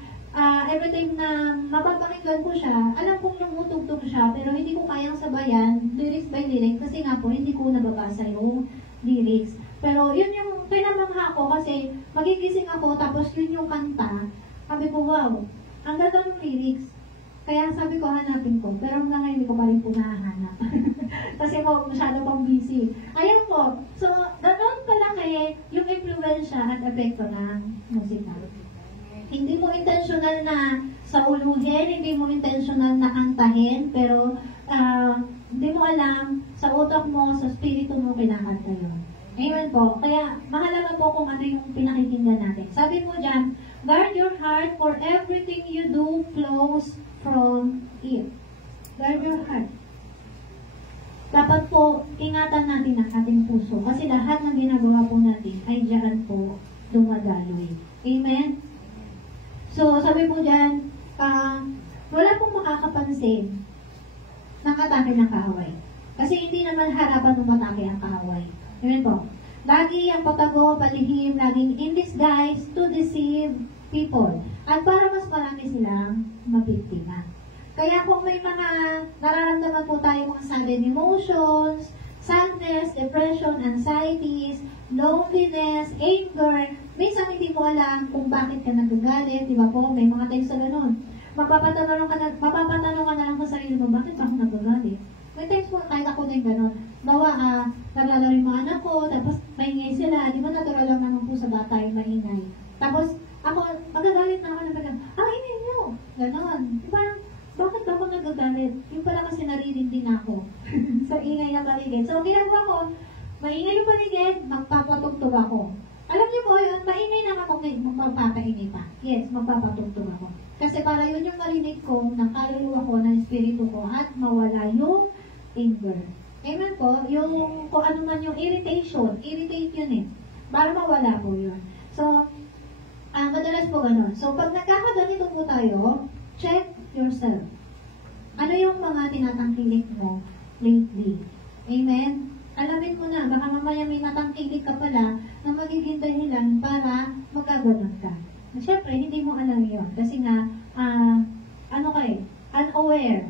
every time na mapapakinggan ko siya, alam kong lumutugtog siya, pero hindi ko kayang sabayan, lyrics by lyrics, kasi nga po, hindi ko nababasa yung lyrics. Pero yun yung pinamangha ko kasi magigising ako, tapos yun yung kanta. Sabi ko, wow, ang ganda ng lyrics. Kaya sabi ko, hanapin ko. Pero hanggang ngayon, hindi ko pa rin po nahanap. Kasi ako, masyado pang busy. Ayan po. So, ganoon kalaki yung influensya at epekto ng musika. Hindi mo intentional na sauluhin, hindi mo intentional na kantahin, pero hindi mo alam, sa utak mo, sa spirito mo, kinakanta yun. Amen po. Kaya, mahalaga po kung ano yung pinakikinggan natin. Sabi mo dyan, guard your heart for everything you do flows from it. Guard your heart. Dapat po, ingatan natin ang ating puso. Kasi lahat ng ginagawa po natin ay diyan po dumadaloy. Amen? So, sabi po dyan, wala pong makakapansin ng atake ng kaaway. Kasi hindi naman harapan ng matake ang kaaway. Amen po. Lagi ang patago, palihim, laging in disguise to deceive people. At para mas marami silang mabiktima. Kaya kung may mga nararamdaman po tayo mga sudden emotions, sadness, depression, anxieties, loneliness, anger, minsan hindi mo alam kung bakit ka nagagalit, di ba po? May mga times na gano'n. Mapapatanong ka na lang sa sarili mo, bakit ako nagagalit? May times po, kahit ako na yung gano'n. Bawa, naglalaro yung mga anak ko, tapos maingay sila. Di ba natural lang naman po sa bata yung maingay. Tapos, ako, magagalit na ako na pagka, ingay niyo! Gano'n. Di ba, bakit ako nagagalit? Yung pala kasi narinig din ako sa ingay na paligid. So, ginagawa ko, maingay yung paligid, magpapatugtog ako. Alam niyo po, yun, maingay na ako, magpapaingay pa. Yes, magpapatugtog ako. Kasi para yun yung marinig ko, ng kaluluwa ko, ng espiritu ko, at mawala yung anger. Amen po, yung kung ano man yung irritate yun eh. Para mawala po yun. So, madalas po ganun. So, pag nagkakaganito po tayo, check yourself. Ano yung mga tinatangkilik mo lately? Amen? Alamin mo na, baka mamaya may natangkilik ka pala na magiging dahilan para magkaganon ka. Siyempre, hindi mo alam yun. Kasi nga, unaware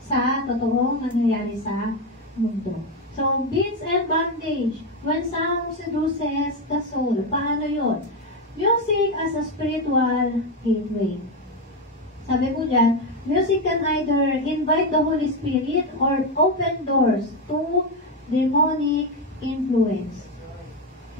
sa totoong nangyayari sa mundo. So, beats and bondage, when sound seduces the soul. Paano yun? Music as a spiritual gateway. Sabi po dyan, music can either invite the Holy Spirit or open doors to demonic influence.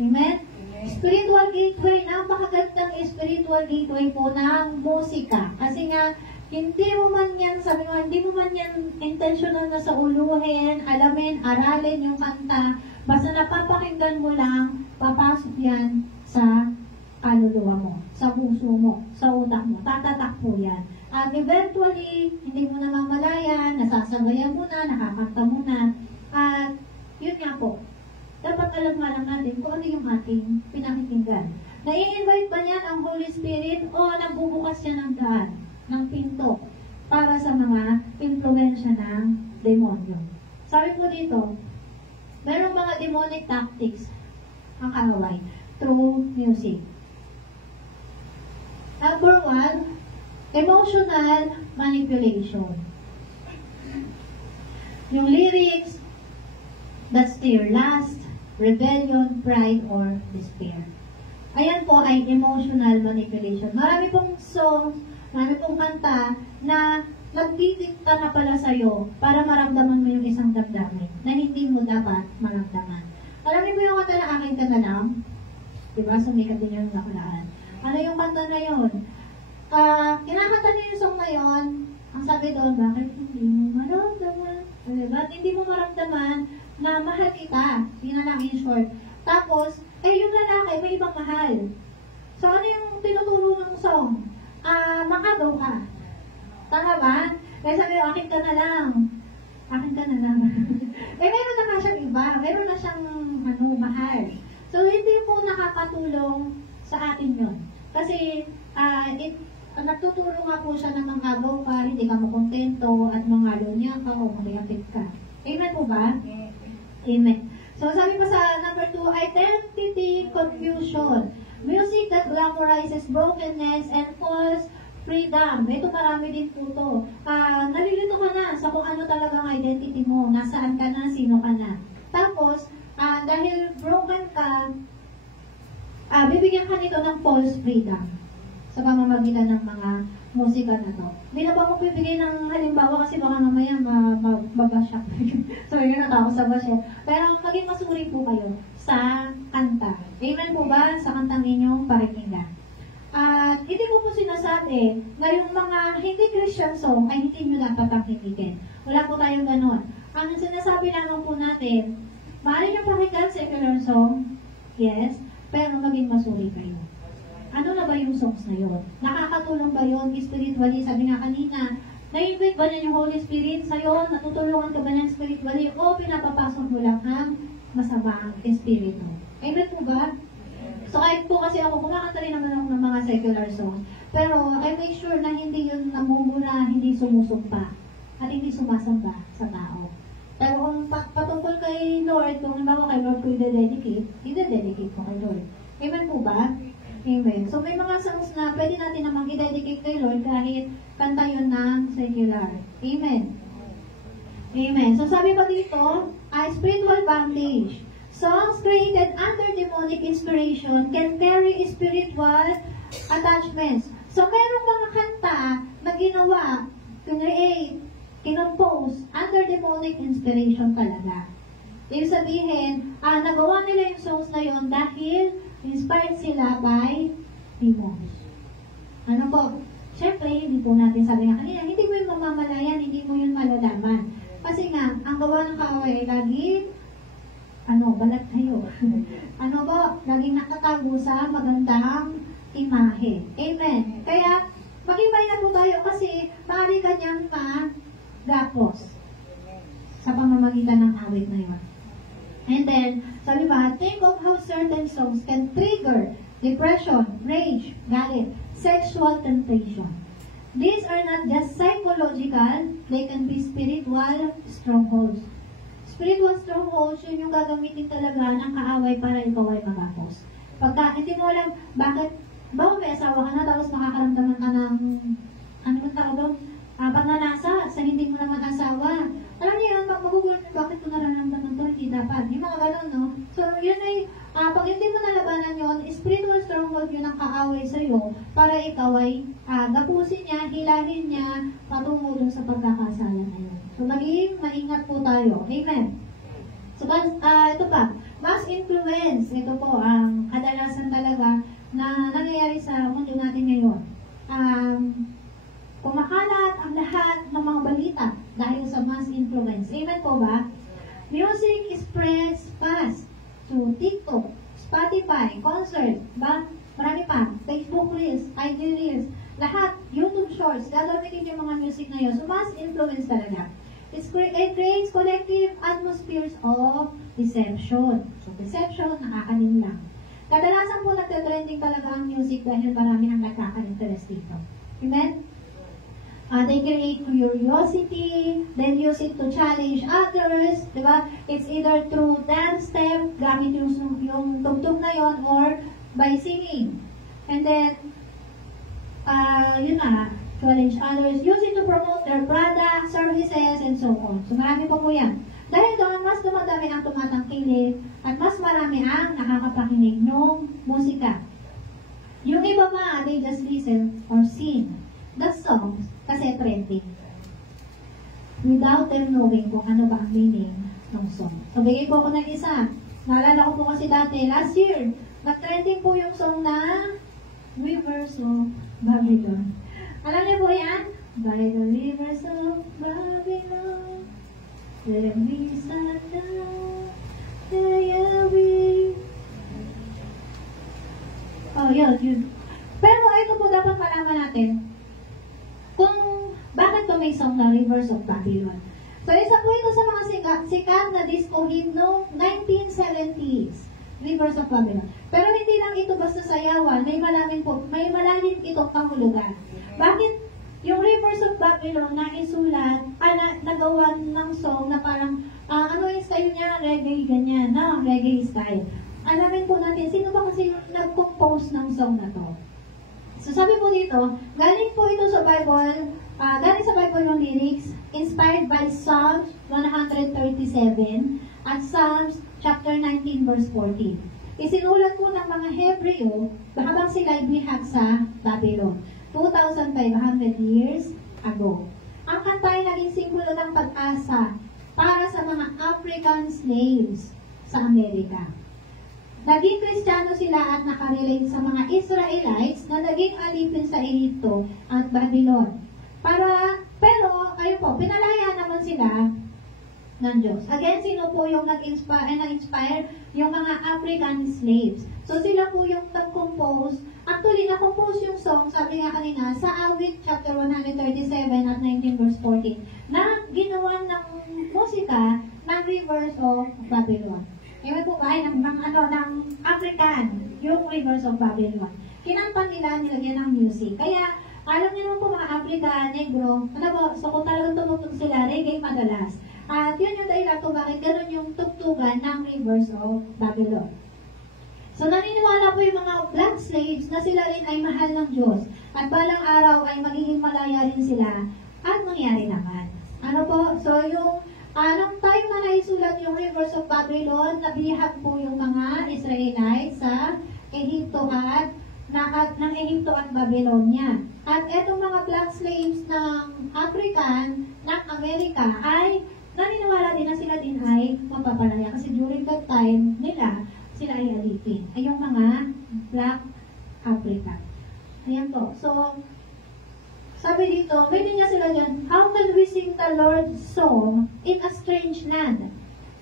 Amen? Spiritual gateway, napakagandang spiritual gateway po ng musika. Kasi nga, hindi mo man yan, sabi mo, hindi mo man yan intentional na sa uluhin, alamin, aralin yung kanta. Basta napapakinggan mo lang, papasok yan sa kaluluwa mo, sa puso mo, sa utak mo. Tatatak po yan. At eventually, hindi mo namamalayan, nasasagayan mo na, nakakanta mo na. At yun nga po, dapat alam nga lang natin kung ano yung ating pinakikinggan. Nai-invite ba niyan ang Holy Spirit o nagbubukas siya ng daan, ng pinto, para sa mga impluensya ng demonyo? Sabi po dito, mayroong mga demonic tactics ang kaaway through music. Number 1, emotional manipulation. Yung lyrics that stir lust, rebellion, pride, or despair. Ayan po ay emotional manipulation. Marami pong songs, marami pong kanta na nagdidikta na pala sa'yo para maramdaman mo yung isang damdamin na hindi mo dapat maramdaman. Alam niyo po yung kanta na Akin Ka Na Lang? Diba? Sumikat din yung nakulaan. Ano yung kanta na yun? Kinakanta niyo yung song na yun, ang sabi doon, bakit hindi mo maramdaman? Diba? Hindi mo maramdaman na mahal kita. Yun na lang in short. Tapos, yung lalaki, may ibang mahal. So, ano yung tinuturo ng song? Makagaw ka. Tama ba? Kaya sabi, akin ka na lang. Akin ka na lang. Meron na nga siyang iba. Meron na siyang, mahal. So, hindi po nakakatulong sa atin yun. Kasi, nagtuturo nga po siya na mangagaw ka, hindi ka makontento, at mangalo niya ka, o magayapit ka. Amen po ba? Amen. So, sabi pa sa number 2, identity confusion. Music that glamorizes brokenness and false freedom. Ito marami din po ito. Nalilito ka na sa kung ano talagang identity mo. Nasaan ka na, sino ka na. Tapos, dahil broken ka, bibigyan ka nito ng false freedom sa pamamagitan ng mga musika na to. Hindi na po ako bibigay ng halimbawa kasi baka mamaya mabasyak. So, yun ako sa basya. Pero maging masuri po kayo sa kanta. Amen po ba? Sa kantang inyong pakikinggan. At hindi ko po sinasabi na yung mga hindi Christian song ay hindi nyo dapat pakinggan. Wala po tayong ganon. Ang sinasabi lamang po natin, maaari nyo pakinggan secular song, yes, pero maging masuri kayo. Ano na ba yung songs na yun? Nakakatulong ba yun spiritually? Sabi nga kanina, na-invite ba niya yung Holy Spirit sa'yo? Natutulungan ka ba niya spiritually? O pinapapasok mo lang ang masamang espiritu? Amen po ba? So kahit po kasi ako, kumakanta rin naman ako ng mga secular songs. Pero I make sure na hindi yun namumura, hindi sumusumpa, at hindi sumasamba sa tao. Pero kung patungkol kay Lord, kung halimbawa kay Lord ko i-dedicate ko kay Lord. Amen po ba? Amen. So, may mga songs na pwede natin namang i-dedicate kay Lord kahit kanta yun ng secular. Amen. Amen. So, sabi pa dito, spiritual bondage. Songs created under demonic inspiration can carry spiritual attachments. So, merong mga kanta na ginawa, create, kinompose under demonic inspiration talaga. Ibig sabihin, nagawa nila yung songs na yun dahil inspired sila by demons. Ano po? Siyempre, hindi po natin sabi nga kanina, hindi mo yung mamamalayan, hindi mo yun malalaman. Kasi nga, ang gawa ng kaaway ay laging, balat tayo. Laging nakatago sa magandang imahe. Amen. Kaya, maghimay na po tayo kasi maaari kanyang magapos sa pamamagitan ng awit na yun. And then, sabi ba, think of how certain songs can trigger depression, rage, galit, sexual temptation. These are not just psychological, they can be spiritual strongholds. Spiritual strongholds, yun yung gagamitin talaga ng kaaway para ikaw ay magapos. Pagka hindi mo alam, bakit, may asawa ka na, tapos makakaramdaman ka ng, pagnanasa sa hindi mo naman asawa. Alam niyo yan, magugulat niyo, bakit ko nararamdaman to? Hindi dapat. Yung mga gano'n, no? So, yun ay, pag hindi mo nalabanan yun, spiritual stronghold yun ang kaaway sa'yo para ikaw ay gapusin niya, hilalin niya, patungo dun sa pagkakasala na yun. So, maging maingat po tayo. Amen. So, ito pa, mass influence. Ito po ang kadalasan talaga na nangyayari sa mundo natin ngayon. Kumakalat ang lahat ng mga balita dahil sa mass influence. Amen po ba? Music spreads fast to TikTok, Spotify, concert, marami pa, Facebook Reels, IG Reels, lahat, YouTube Shorts, gagamitin yung mga music na yun. So, mass influence talaga. It creates collective atmospheres of deception. So, deception, nakakalim lang. Kadalasan po nagte-trending talaga ang music dahil marami ang nagkaka-interest dito. Amen? They create curiosity, then use it to challenge others, di ba? It's either through dance step, gamit yung tugtog na yon, or by singing. And then, challenge others, use it to promote their products, services, and so on. So, marami pa po yan. Dahil doon, mas dumadami ang tumatangkilik at mas marami ang nakakapakinig ng musika. Yung iba pa, they just listen or sing the songs kasi trending. Without them knowing kung ano ba ang meaning ng song. So, bigay po ako ng isa. Naalala ko po kasi dati, last year, nag-trending po yung song na Rivers of Babylon. Alam niyo po yan? By the rivers of Babylon, let me stand down, there we. Oh, yun. Pero ito po dapat malaman natin kung bakit ito may song na Rivers of Babylon. So, isa po ito sa mga sikat na disco hit noong 1970s. Rivers of Babylon. Pero hindi lang ito basta sayawan, may malalim itong kahulugan. Bakit yung Rivers of Babylon na isulat, nagawa ng song na parang, ano yung style niya? Reggae, ganyan, no? Reggae style. Alamin po natin, sino ba kasi nag-compose ng song na to? So sabi po dito, galing po ito sa Bible, galing sa Bible yung lyrics, inspired by Psalms 137 at Psalms chapter 19 verse 14. Isinulat po ng mga Hebreo habang sila ibihag sa Babylon, 2,500 years ago. Ang kanta ay naging simbolo ng pag-asa para sa mga African slaves sa Amerika. Naging Kristiyano sila at nakarelate sa mga Israelites na naging alipin sa Egypto at Babylon. Pero, ayun po, pinalaya naman sila ng Diyos. Again, sino po yung nag-inspire? Yung mga African slaves. So, sila po yung nag-compose. Actually, na-compose yung song, sabi nga kanina, sa Awit chapter 137 at 19 verse 14, na ginawa ng musika ng Rivers of Babylon. Ewan po ba, ng African, yung Rivers of Babylon. Kinanta nila, nilagyan ng music. Kaya, alam niyo po mga Africa, Negro, so kung talagang tumutog sila, reggae madalas. At yun yung dahilan kung bakit ganun yung tugtugan ng Rivers of Babylon. So, naniniwala po yung mga black slaves na sila rin ay mahal ng Diyos. At balang araw ay magiging malaya rin sila. At mangyari naman. Ano po? So, yung nung time na naisulat yung Rivers of Babylon, nabihag po yung mga Israelites sa Egypto ng Egypto at Babylonia. At etong mga black slaves ng African, ng Amerika, ay naniniwala din na sila din ay mapapalaya. Kasi during that time nila, sila ay alipin. Ay yung mga black African. Ayan po. So, sabi dito, may niya sila dyan, how can we sing the Lord's song in a strange land?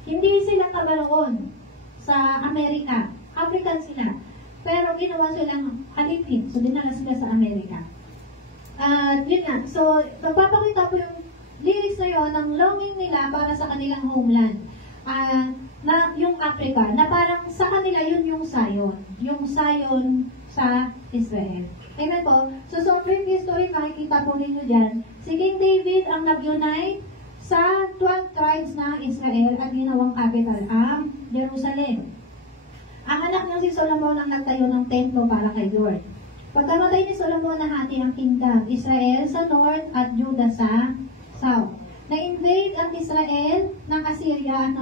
Hindi sila kabaloon sa Amerika. African sila. Pero ginawa silang alipin. So, dinala sila sa Amerika. Yun nga. So, magpapakita po yung lyrics na yun ng longing nila para sa kanilang homeland. Na yung Africa, na parang sa kanila yun yung Zion. Yung Zion sa Israel. Amen po. So, brief history, makikita po ninyo dyan. Si King David ang nag-unite sa 12 tribes ng Israel at ginawang capital ang Jerusalem. Ang anak ng si Solomon ang nagtayo ng templo para kay Lord. Pagkamatay ni Solomon, nahati ang kingdom, Israel sa north at Judah sa south. Na-invade ang Israel ng Assyria at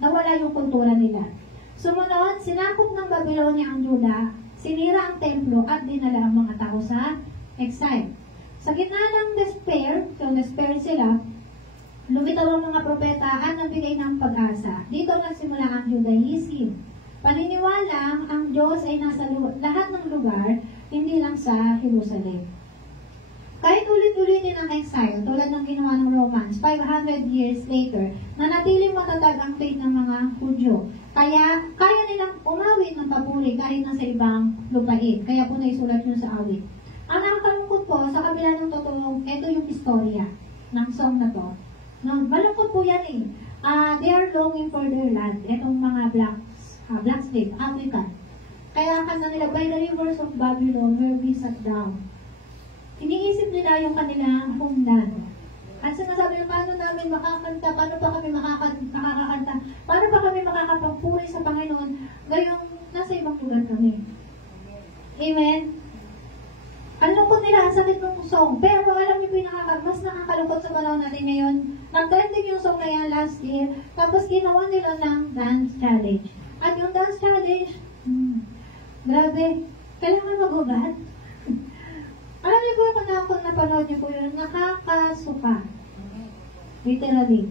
nawala yung kultura nila. Sumunod, sinakop ng Babylonia ang Judah, sinira ang templo at dinala ang mga tao sa exile. Sa gitna ng despair, so despair sila, Lumitaw ang mga propeta at nagbigay ng pag-asa. Dito nagsimula ang Judaism. Paniniwala ang Diyos ay nasa lahat ng lugar, hindi lang sa Jerusalem. Kahit ulit-ulit din ang exile, tulad ng ginawa ng Romans, 500 years later, nanatiling matatag ang faith ng mga Hudyo. Kaya nilang umawit ng papuri kahit nasa ibang lupain. Kaya po naisulat yun sa awit. Ang nakakalungkot po, sa kabila ng totoo, ito yung istorya ng song na to. No, malungkot po yan eh. They are longing for their land. Itong mga black slave, African. Kaya kanta nila, by the rivers of Babylon, where we sat down. Iniisip nila yung kanilang homeland. At sinasabi, paano namin makakanta, paano pa kami makakakanta, paano pa kami makakapagpuri sa Panginoon, ngayong nasa ibang lugar kami. Amen? Ang lungkot nila, ang sakit ng song. Pero alam niyo po mas nakakalungkot sa panahon natin ngayon. Nag-trending yung song na yan last year, tapos ginawa nila ng dance challenge. At yung dance challenge, grabe, kailangan mag-ubad. Alam niyo po kung napanood niyo po yun, nakakasuka. Literally.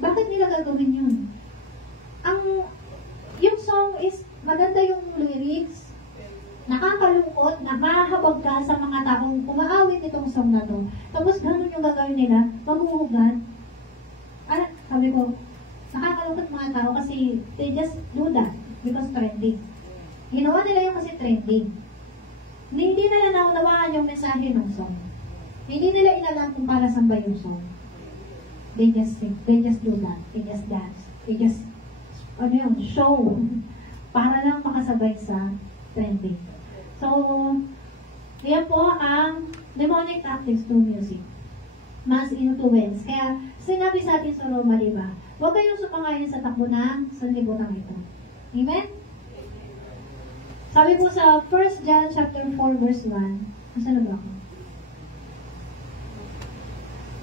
Bakit nila gagawin yun? Yung song is, maganda yung lyrics, nakakalungkot, nakahabag ka sa mga taong umaawit itong song na to. Tapos ganun yung gagawin nila, maghuhugad. Sabi ko, nakakalungkot mga tao kasi they just do that because trending. Ginawa nila yung kasi trending. Hindi nila naunawaan yung mensahe ng song. Hindi nila inalam kung para saan ba yung song. They just sing, they just do that, they just dance, they just, show. Para lang makasabay sa trending. So, yan po ang demonic tactics to music. Mass influence. Kaya, sinabi sa atin sa Roma, diba? Huwag kayong sumangayon sa takbo ng sanlibutan ito. Amen? Sabi po sa 1 John chapter 4 verse 1, nasa na ba ako?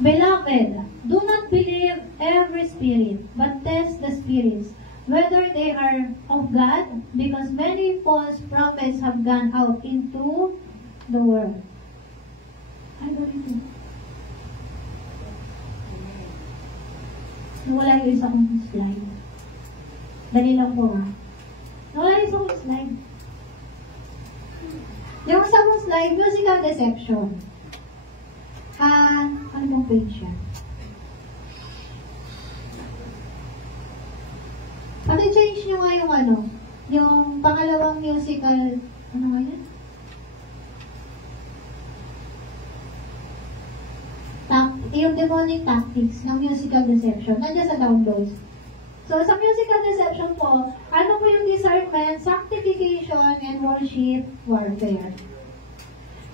Beloved, do not believe every spirit, but test the spirits, whether they are of God, because many false prophets have gone out into the world. Ay, ganito. Nawala yung isa kong slide. Dali lang po Nawala yung isa kong slide. Yung isa kong slide, musical deception. Ano bang page yan? Pati-change nyo nga yung yung pangalawang musical, ano nga yan? Yung demonic tactics ng musical deception, nandiyan sa downloads. So, sa musical deception po, ano po yung discernment, sanctification, and worship warfare.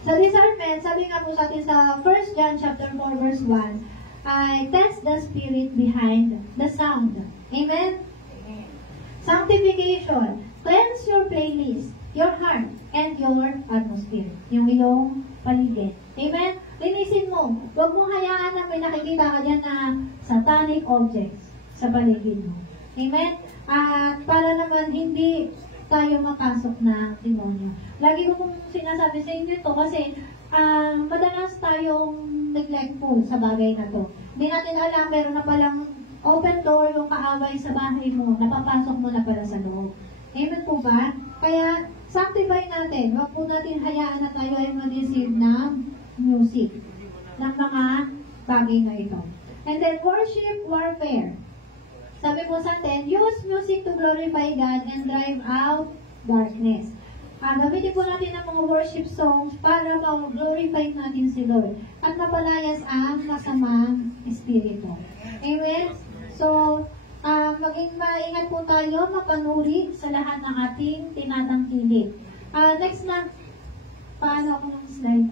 Sa discernment, sabi nga po sa atin sa 1 John chapter 4 verse 1, I test the spirit behind the sound. Amen? Sanctification. Cleanse your playlist, your heart, and your atmosphere. Yung iyong paligid. Amen? Linisin mo. Huwag mong hayaan na may nakikita ka dyan na satanic objects sa paligid mo. Amen? At para naman hindi tayo mapasok na demonyo. Lagi ko pong sinasabi sa inyo to kasi madalas tayong neglectful sa bagay na to. Hindi natin alam, meron na palang open door yung kaaway sa bahay mo, napapasok mo na pala sa loob. Amen po ba? Kaya, sanctify natin. Huwag po natin hayaan na tayo ay ma-deceive ng music, ng mga bagay na ito. And then, worship warfare. Sabi po sa atin, use music to glorify God and drive out darkness. Gamitin po natin ang mga worship songs para ma-glorify natin si Lord at mapalayas ang masamang espiritu. Amen? So, maging maingat po tayo, mapanuri sa lahat ng ating tinatangkilik. Next na, paano ako ng slide?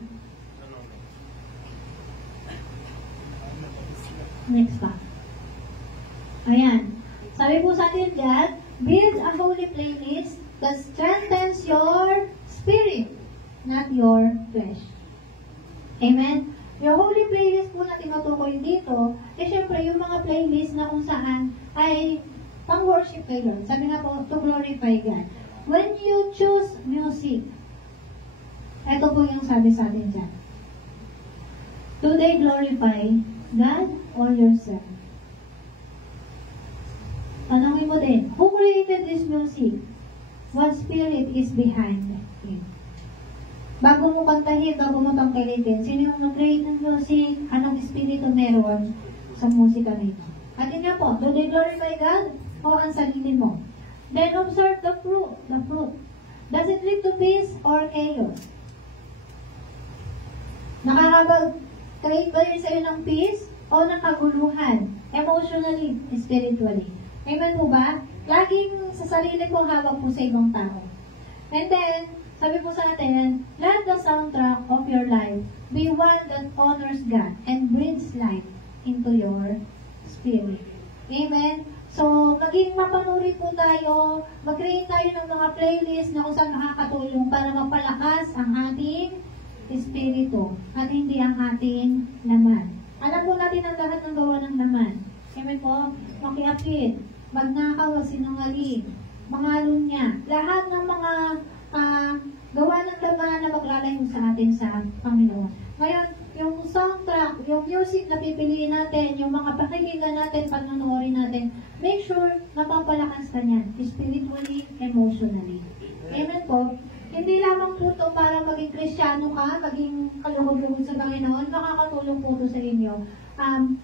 Next pa. Ayan. Sabi po sa atin dyan, build a holy playlist that strengthens your spirit, not your flesh. Amen? Yung holy playlist po na tinutukoy dito, syempre yung mga playlist na kung saan ay pang-worship kay Lord. Sabi nga po, to glorify God. When you choose music, ito po yung sabi sa atin dyan. Do they glorify God or yourself? tanongin mo din, who created this music? What spirit is behind it? Bago mo kantahin, bago mo tangkilitin, sino yung nag-create ng music? Anong espiritu meron sa musika nito? At yun nga po, do they glorify God? O ang sarili mo? Then observe the fruit. The fruit. Does it lead to peace or chaos? Nakakapag-create ba yun sa'yo ng peace o ng kaguluhan? Emotionally, spiritually. Amen po ba? Laging sa sarili ko hawak po sa ibang tao. And then, sabi po sa atin, let the soundtrack of your life be one that honors God and breathes life into your spirit. Amen? So, maging mapanuri po tayo, mag-create tayo ng mga playlist na kung saan nakakatulong para mapalakas ang ating espiritu at hindi ang ating laman. Alam po natin ang lahat ng gawa ng laman. Amen po? Makiapid, magnakaw, sinungaling, mga lunya, lahat ng mga gawa ng laman na maglalayo sa atin sa Panginoon. Ngayon, yung soundtrack, yung music na pipiliin natin, yung mga pakikinggan natin, pagnunuorin natin, make sure mapapalakas ka niyan, spiritually, emotionally. Amen po? Hindi lamang po ito para maging Kristyano ka, maging kaluhod-luhod sa Panginoon, makakatulong po ito sa inyo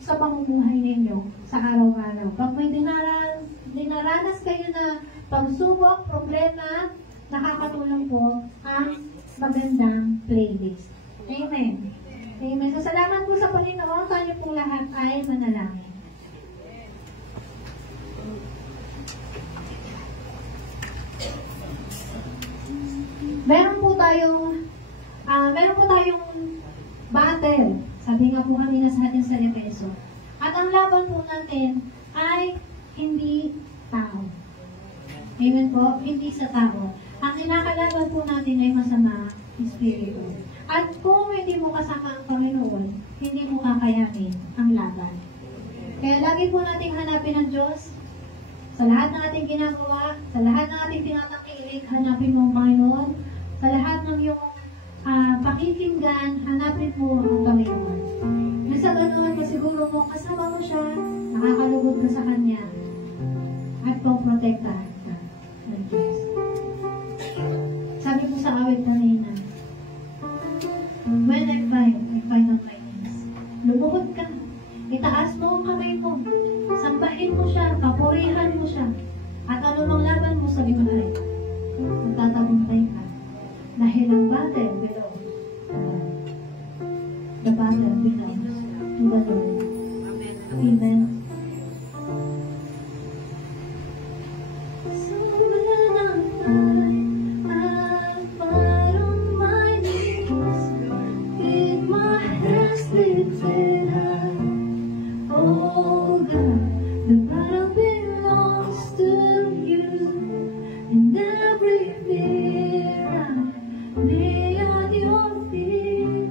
sa pamumuhay ninyo sa araw-araw. Pag may dinaranas kayo na pagsubok, problema, nakakatulong po ang magandang playlist. Amen. Amen. So, salamat po sa Panginoon. Tayo po lahat ay manalangin. Meron po tayong battle. Sabi nga po kanina sa atin sa Efeso. At ang laban po natin ay hindi tao. Amen po? Hindi sa tao. Ang kinakalaban po natin ay masama espiritu. At kung hindi mo kasama ang Panginoon, hindi mo kakayanin ang laban. Kaya lagi po nating hanapin ang Diyos sa lahat ng ating ginagawa, sa lahat ng ating tinatakilig, hanapin mo ang Panginoon. Sa lahat ng iyong pakikinggan, hanapin mo ang Panginoon. Nasa ganoon, kasiguro mo, kasama mo siya, nakakalugod ka sa Kanya, at pang-protektahan ka ng Diyos. Sabi ko sa awit kanina, when I fight on my knees, lumuhod ka, itaas mo ang kamay mo, sambahin mo siya, papurihan mo siya, at anumang laban mo sa limahay, magtatagumpay ka. Dahil ang battle belongs to God. The battle belongs to the Lord. Amen. So when I fight on my knees, with my hands lifted high, oh God, the battle belongs to you, and every fear lay at your feet.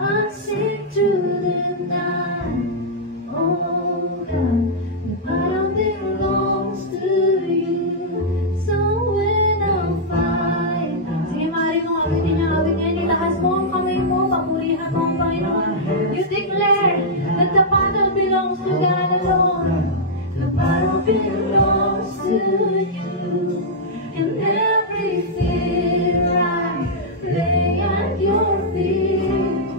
I sing to the night, oh God, the battle belongs to you. So when I fight, sige, maaari mong awitin ang awit ngayon, itaas mo ang kamay mo, papurihan mo ang Panginoon. You declare that the battle belongs to God alone. The battle belongs to you, and everything lay at your feet.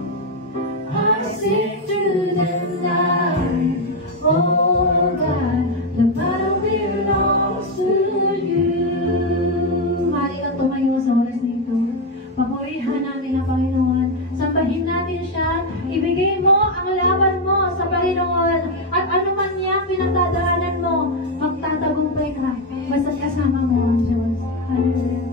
I sing to the night, oh God, the battle belongs to you. Maaari kang tumayo sa oras nito. Papurihan natin ang Panginoon. Sambahin natin siya. Ibigay mo ang laban mo sa Panginoon. At ano man yan pinagdadaanan mo, magtatagumpay ka. Basta't kasama mo ang Diyos. Hallelujah.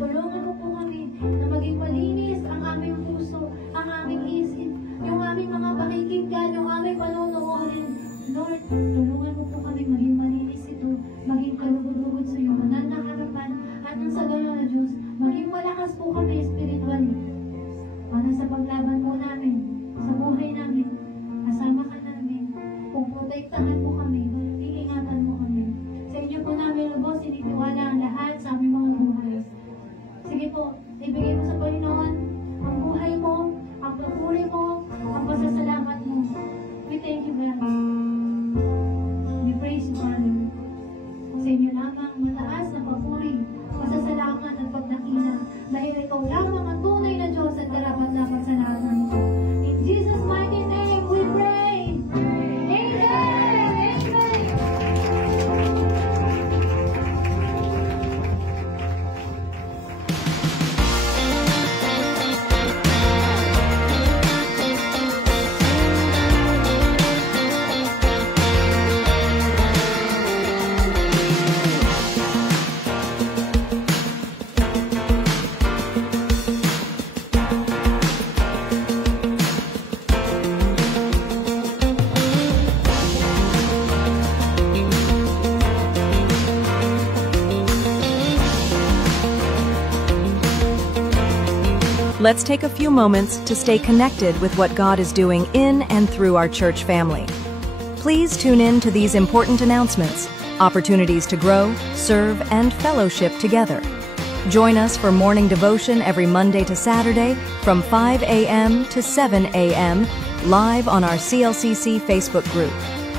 Tulungan mo po kami na maging malinis ang aming puso, ang aming isip, yung aming let's take a few moments to stay connected with what God is doing in and through our church family. Please tune in to these important announcements, opportunities to grow, serve, and fellowship together. Join us for morning devotion every Monday to Saturday from 5 a.m. to 7 a.m. live on our CLCC Facebook group.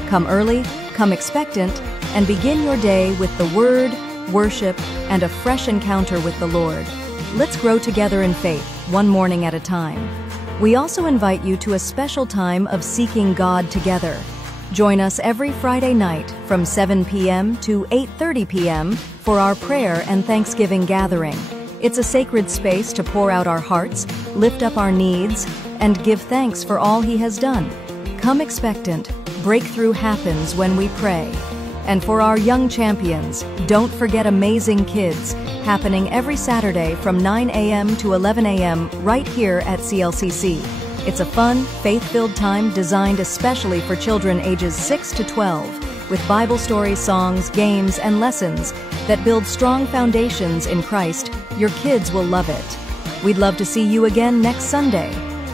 Come early, come expectant, and begin your day with the Word, worship, and a fresh encounter with the Lord. Let's grow together in faith, one morning at a time. We also invite you to a special time of seeking God together. Join us every Friday night from 7 p.m. to 8:30 p.m. for our prayer and Thanksgiving gathering. It's a sacred space to pour out our hearts, lift up our needs, and give thanks for all He has done. Come expectant. Breakthrough happens when we pray. And for our young champions, don't forget Amazing Kids, happening every Saturday from 9 a.m. to 11 a.m. right here at CLCC. It's a fun, faith-filled time designed especially for children ages 6 to 12, with Bible stories, songs, games, and lessons that build strong foundations in Christ. Your kids will love it. We'd love to see you again next Sunday.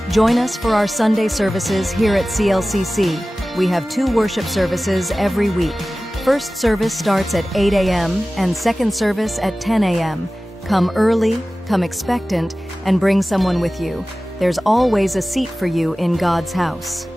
Join us for our Sunday services here at CLCC. We have 2 worship services every week. First service starts at 8 a.m. and second service at 10 a.m. Come early, come expectant, and bring someone with you. There's always a seat for you in God's house.